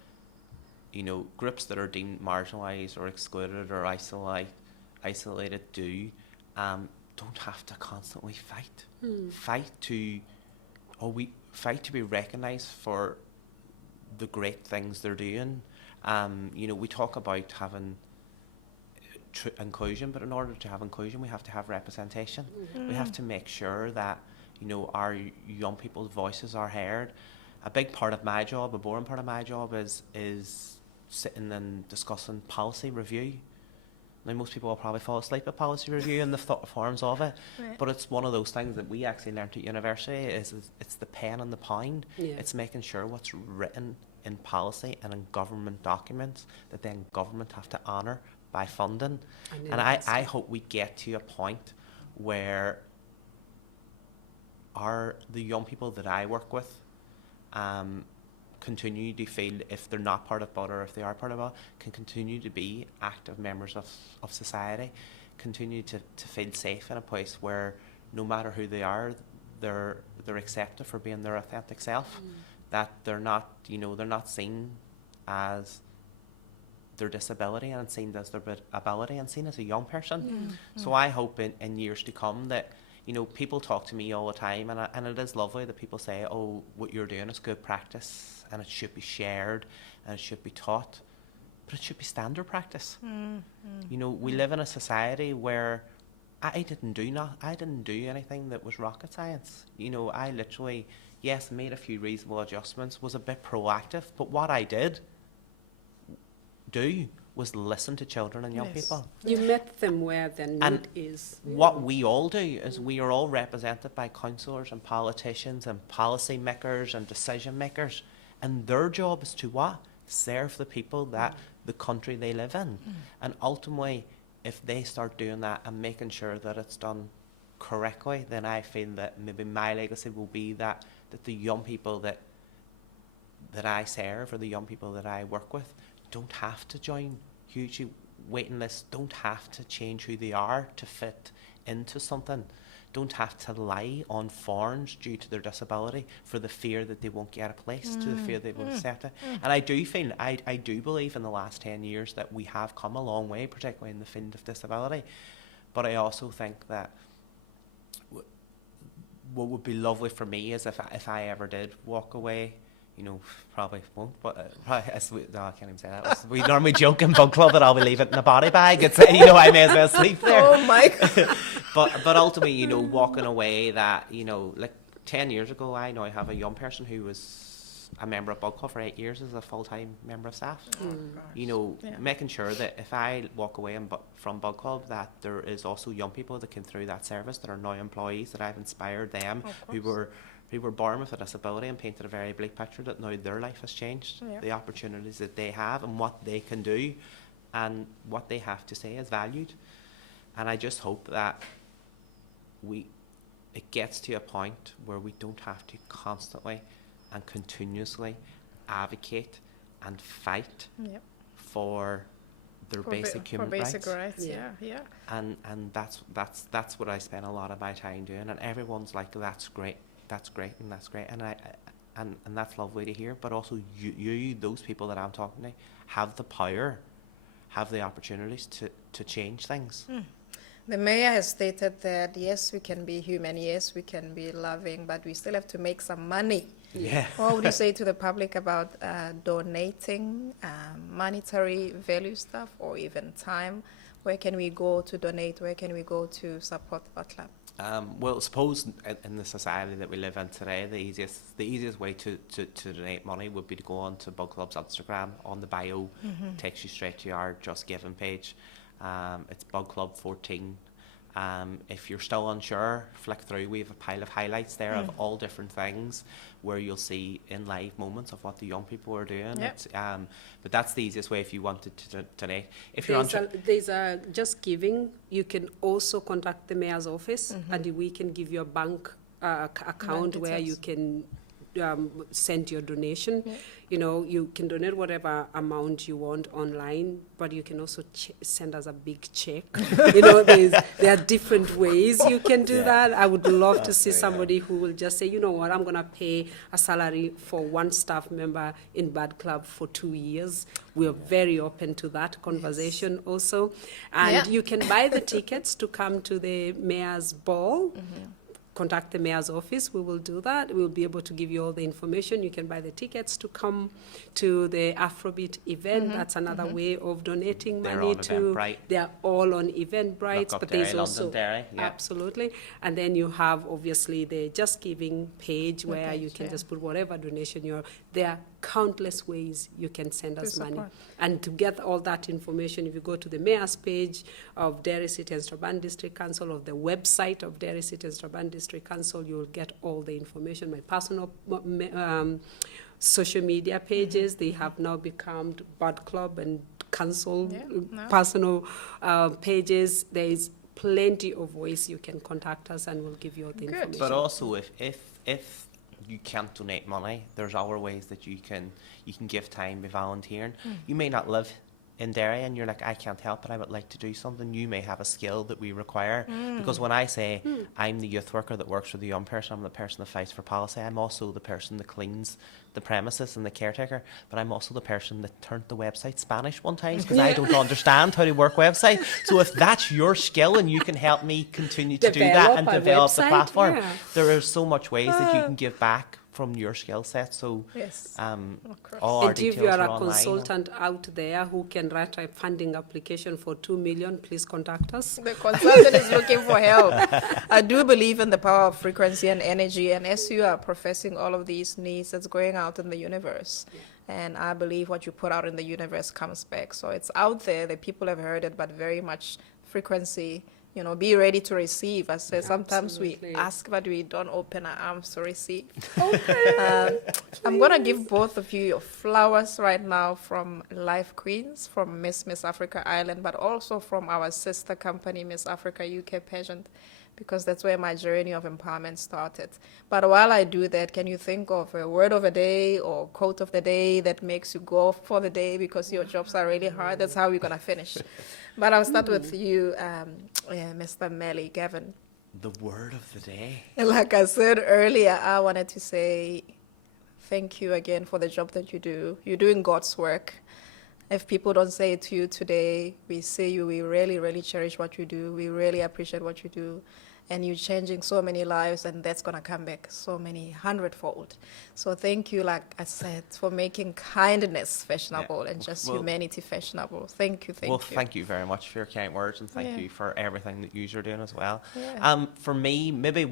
you know, groups that are deemed marginalised or excluded or isolated do, don't have to constantly fight. Fight to be recognised for the great things they're doing. You know, we talk about having inclusion, but in order to have inclusion, we have to have representation. We have to make sure that, you know, our young people's voices are heard. A big part of my job, a boring part of my job, is sitting and discussing policy review. Now, most people will probably fall asleep at policy review and the forms of it, Right. but it's one of those things that we actually learned at university. Is it's the pen and the pound. Yeah. It's making sure what's written in policy and in government documents that then government have to honour by funding. And I hope we get to a point where the young people that I work with continue to feel, if they're not part of BUD or if they are part of BUD, can continue to be active members of society, continue to feel safe in a place where no matter who they are, they're accepted for being their authentic self, that they're not, you know, they're not seen as their disability and seen as their ability and seen as a young person. So I hope in years to come that, you know, people talk to me all the time, and it is lovely that people say, oh, what you're doing is good practice and it should be shared and it should be taught, but it should be standard practice. You know, we live in a society where I didn't do anything that was rocket science. You know, I literally, yes, made a few reasonable adjustments, was a bit proactive, but what I did do was listen to children and young Yes. people. You met them where their need And is. What we all do is we are all represented by councillors and politicians and policy makers and decision makers, and their job is to what? Serve the people that the country they live in. And ultimately, if they start doing that and making sure that it's done correctly, then I feel that maybe my legacy will be that the young people that I serve, or the young people that I work with, don't have to join huge waiting lists, don't have to change who they are to fit into something, don't have to lie on forms due to their disability for the fear that they won't get a place, to the fear they won't accept it. And I do feel, I do believe in the last 10 years that we have come a long way, particularly in the field of disability. But I also think that what would be lovely for me is if I ever did walk away, you know, probably won't, but probably, no, I can't even say that. We normally joke in Bug Club that I'll be leaving it in a body bag. It's, you know, I may as well sleep there. Oh my God. But ultimately, you know, walking away that, you know, like 10 years ago, I know I have a young person who was a member of Bug Club for 8 years as a full-time member of staff. You know, making sure that if I walk away from Bug Club, that there is also young people that came through that service that are now employees, that I've inspired them, who were born with a disability and painted a very bleak picture, that now their life has changed, the opportunities that they have and what they can do and what they have to say is valued. And I just hope that it gets to a point where we don't have to constantly and continuously advocate and fight for their basic human rights. Basic rights, yeah. And that's what I spend a lot of my time doing. And everyone's like, that's great, and that's lovely to hear. But also, you, those people that I'm talking to, have the power, have the opportunities to change things. The mayor has stated that yes, we can be human, yes, we can be loving, but we still have to make some money. Yeah. What would you say to the public about donating monetary value stuff or even time? Where can we go to donate? Where can we go to support Bug Club? Well, suppose in the society that we live in today, the easiest way to donate money would be to go on to Bug Club's Instagram. On the bio, takes you straight to our Just Giving page. It's Bug Club 14. If you're still unsure, flick through. We have a pile of highlights there of all different things where you'll see in live moments of what the young people are doing. It's, but that's the easiest way if you wanted to donate. If you're there's a Just Giving. You can also contact the mayor's office, and we can give you a bank account where you can send your donation. You know, you can donate whatever amount you want online, but you can also send us a big check. You know, there are different ways you can do that. I would love to see somebody who will just say, you know what, I'm going to pay a salary for one staff member in Bug Club for 2 years. We are very open to that conversation also. And you can buy the tickets to come to the mayor's ball. Contact the mayor's office. We will do that. We'll be able to give you all the information. You can buy the tickets to come to the Afrobeat event. That's another way of donating money to. They are all on Eventbrite, but there's also absolutely. And then you have obviously the Just Giving page where you can just put whatever donation you're. There are countless ways you can send us money. And to get all that information, if you go to the mayor's page of Derry City and Strabane District Council, of the website of Derry City and Strabane District Council, you will get all the information. My personal social media pages, they have now become Bug Club and Council personal pages. There is plenty of ways you can contact us, and we'll give you all the information. But also, if you can't donate money, there's other ways that you can give time by volunteering. You may not live in Derry and you're like, I can't help it, I would like to do something. You may have a skill that we require. Because when I say I'm the youth worker that works for the young person, I'm the person that fights for policy, I'm also the person that cleans the premises and the caretaker, but I'm also the person that turned the website Spanish one time because I don't understand how to work website. So if that's your skill and you can help me continue to do that and develop the platform, there are so much ways that you can give back from your skill set. So all our and if you are a consultant out there who can write a funding application for 2 million, please contact us. The consultant is looking for help. I do believe in the power of frequency and energy, and as you are professing all of these needs, it's going out in the universe. And I believe what you put out in the universe comes back. So it's out there, the people have heard it, but very much frequency. You know, be ready to receive. I say sometimes we ask, but we don't open our arms to receive. I'm going to give both of you your flowers right now from Life Queenz, from Miss Africa Ireland, but also from our sister company, Miss Africa UK Pageant, because that's where my journey of empowerment started. But while I do that, can you think of a word of the day or quote of the day that makes you go for the day because your jobs are really hard? That's how we're going to finish. But I'll start with you, Mr. Melly, Gavin. the word of the day. Like I said earlier, I wanted to say thank you again for the job that you do. You're doing God's work. If people don't say it to you today, we say you, we really, really cherish what you do. We really appreciate what you do. And you're changing so many lives, and that's going to come back so many hundredfold. So thank you, like I said, for making kindness fashionable and just humanity fashionable. Thank you, thank you. Thank you very much for your kind words, and thank you for everything that you're doing as well. Yeah. For me, maybe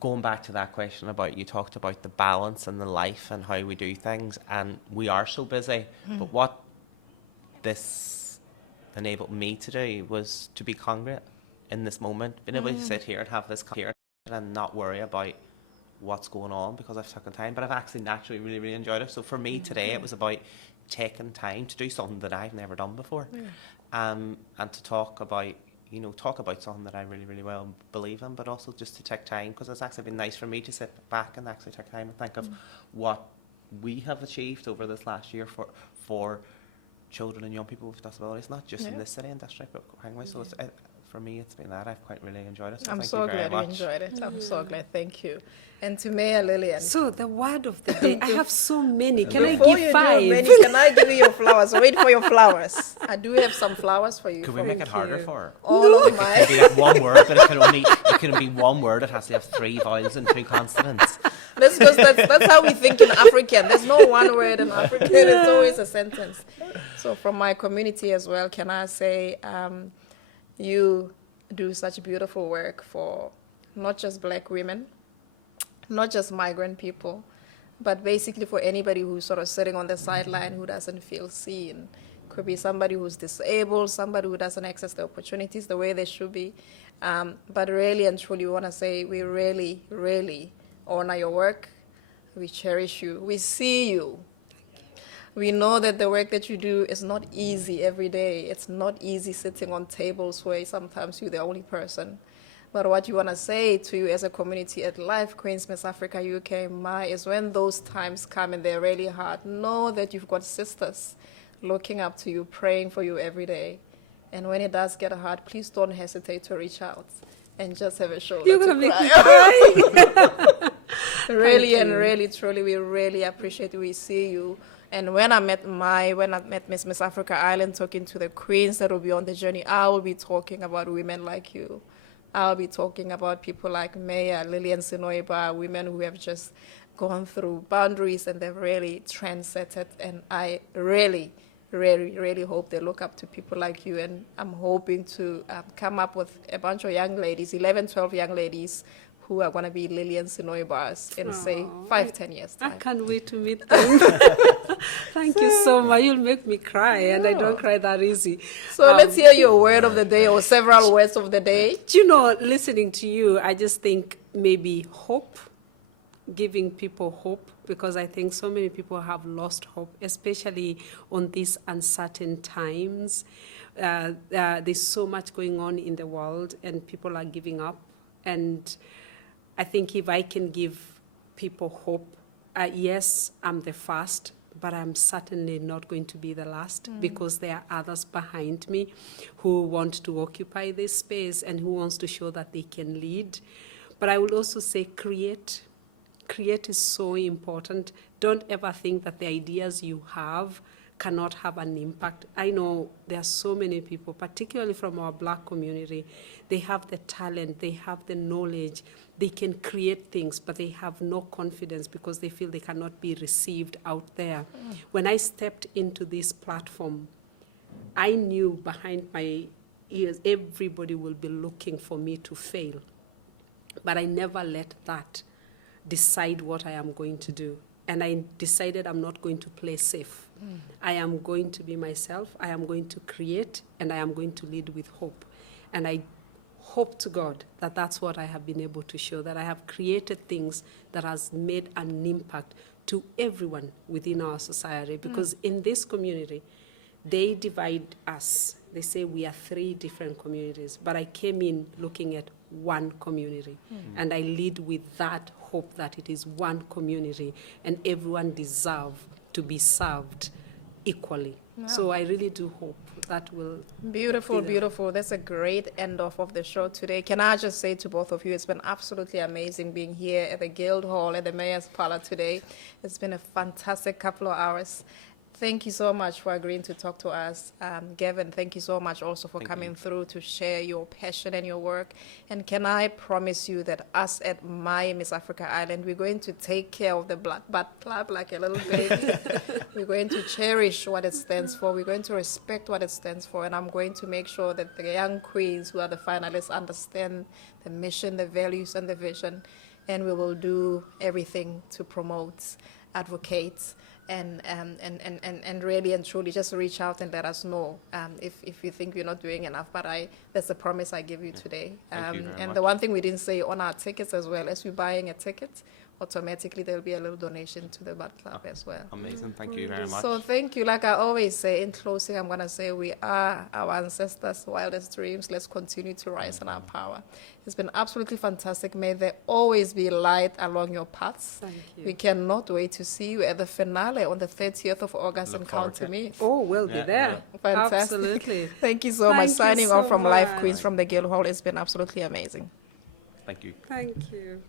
going back to that question about, you talked about the balance in the life and how we do things, and we are so busy, but what this enabled me to do was to be congruent in this moment, being able to sit here and have this conversation and not worry about what's going on because I've taken time, but I've actually naturally really, really enjoyed it. So for me today, it was about taking time to do something that I've never done before, and to talk about something that I really, really well believe in, but also just to take time, because it's actually been nice for me to sit back and actually take time and think of what we have achieved over this last year for children and young people with disabilities, not just in this city and district, but anyway. So it's, for me, it's been that. I've quite really enjoyed it. So I'm so glad you enjoyed it. I'm so glad. Thank you. And to Mayor Lillian. So the word of the day. I have so many. Can I Before give you 5? do many, can I give you your flowers? Wait for your flowers. I do have some flowers for you. Could we make it harder for her? All of It my. can be like one word, but it can be one word. It has to have 3 vowels and 2 consonants. That's how we think in African. There's no one word in African. It's always a sentence. So from my community as well, can I say you do such beautiful work for not just Black women, not just migrant people, but basically for anybody who's sort of sitting on the sideline who doesn't feel seen. Could be somebody who's disabled, somebody who doesn't access the opportunities the way they should be. But really and truly, we want to say we really, really honor your work. We cherish you. We see you. We know that the work that you do is not easy every day. It's not easy sitting on tables where sometimes you're the only person. But what you want to say to you as a community at Life, Queenz, Miss Africa, UK, MY, is when those times come and they're really hard, know that you've got sisters looking up to you, praying for you every day. And when it does get hard, please don't hesitate to reach out and just have a shoulder You're to going to make cry. me cry. Really and really, truly, we really appreciate you. We see you. And when I met Miss Africa Island, talking to the queens that will be on the journey, I will be talking about women like you. I'll be talking about people like Mayor Lillian, Seenoi-Barr, women who have just gone through boundaries and they've really trendsetted. And I really, really, really hope they look up to people like you. And I'm hoping to come up with a bunch of young ladies, 11, 12 young ladies, who are going to be Lillian Seenoi-Barrs in, say, 5-10 years' time. I can't wait to meet them. Thank you so much. You'll make me cry, and I don't cry that easy. So let's hear your word of the day or several words of the day. Do you know, listening to you, I just think maybe hope, giving people hope, because I think so many people have lost hope, especially on these uncertain times. There's so much going on in the world, and people are giving up. And I think if I can give people hope, yes, I'm the first, but I'm certainly not going to be the last, because there are others behind me who want to occupy this space and who wants to show that they can lead. But I will also say create. Create is so important. Don't ever think that the ideas you have cannot have an impact. I know there are so many people, particularly from our Black community, they have the talent, they have the knowledge, they can create things, but they have no confidence because they feel they cannot be received out there. When I stepped into this platform, I knew behind my ears everybody will be looking for me to fail. But I never let that decide what I am going to do. And I decided I'm not going to play safe. I am going to be myself, I am going to create, and I am going to lead with hope. And I hope to God that that's what I have been able to show, that I have created things that has made an impact to everyone within our society. Because in this community, they divide us. They say we are 3 different communities, but I came in looking at one community. And I lead with that hope that it is one community and everyone deserves to be served equally. Yeah. So I really do hope that will. Beautiful, Be there. beautiful. That's a great end off of the show today. Can I just say to both of you, it's been absolutely amazing being here at the Guildhall at the Mayor's Parlor today. It's been a fantastic couple of hours. Thank you so much for agreeing to talk to us. Gavin, thank you so much also for Thank coming you. through to share your passion and your work. And can I promise you that us at my Miss Africa Island, we're going to take care of the Black Butt Club like a little baby. We're going to cherish what it stands for. We're going to respect what it stands for. And I'm going to make sure that the young queens who are the finalists understand the mission, the values, and the vision. And we will do everything to promote, advocate, and really and truly just reach out and let us know if you think we're not doing enough. But that's a promise I give you today. Thank you very And much. the one thing we didn't say on our tickets as well, as we're buying a ticket, automatically there'll be a little donation to the Butt Club as well. Amazing. Thank you very much. So thank you. Like I always say in closing, I'm going to say we are our ancestors' wildest dreams. Let's continue to rise in our power. It's been absolutely fantastic. May there always be light along your paths. Thank you. We cannot wait to see you at the finale on the 30th of August Look in forward County to it. Meath. Oh, we'll be Yeah, there. Fantastic. Absolutely. Thank you so much. Thank you Signing so off from Live much. Queens from the Guildhall. It's been absolutely amazing. Thank you. Thank you.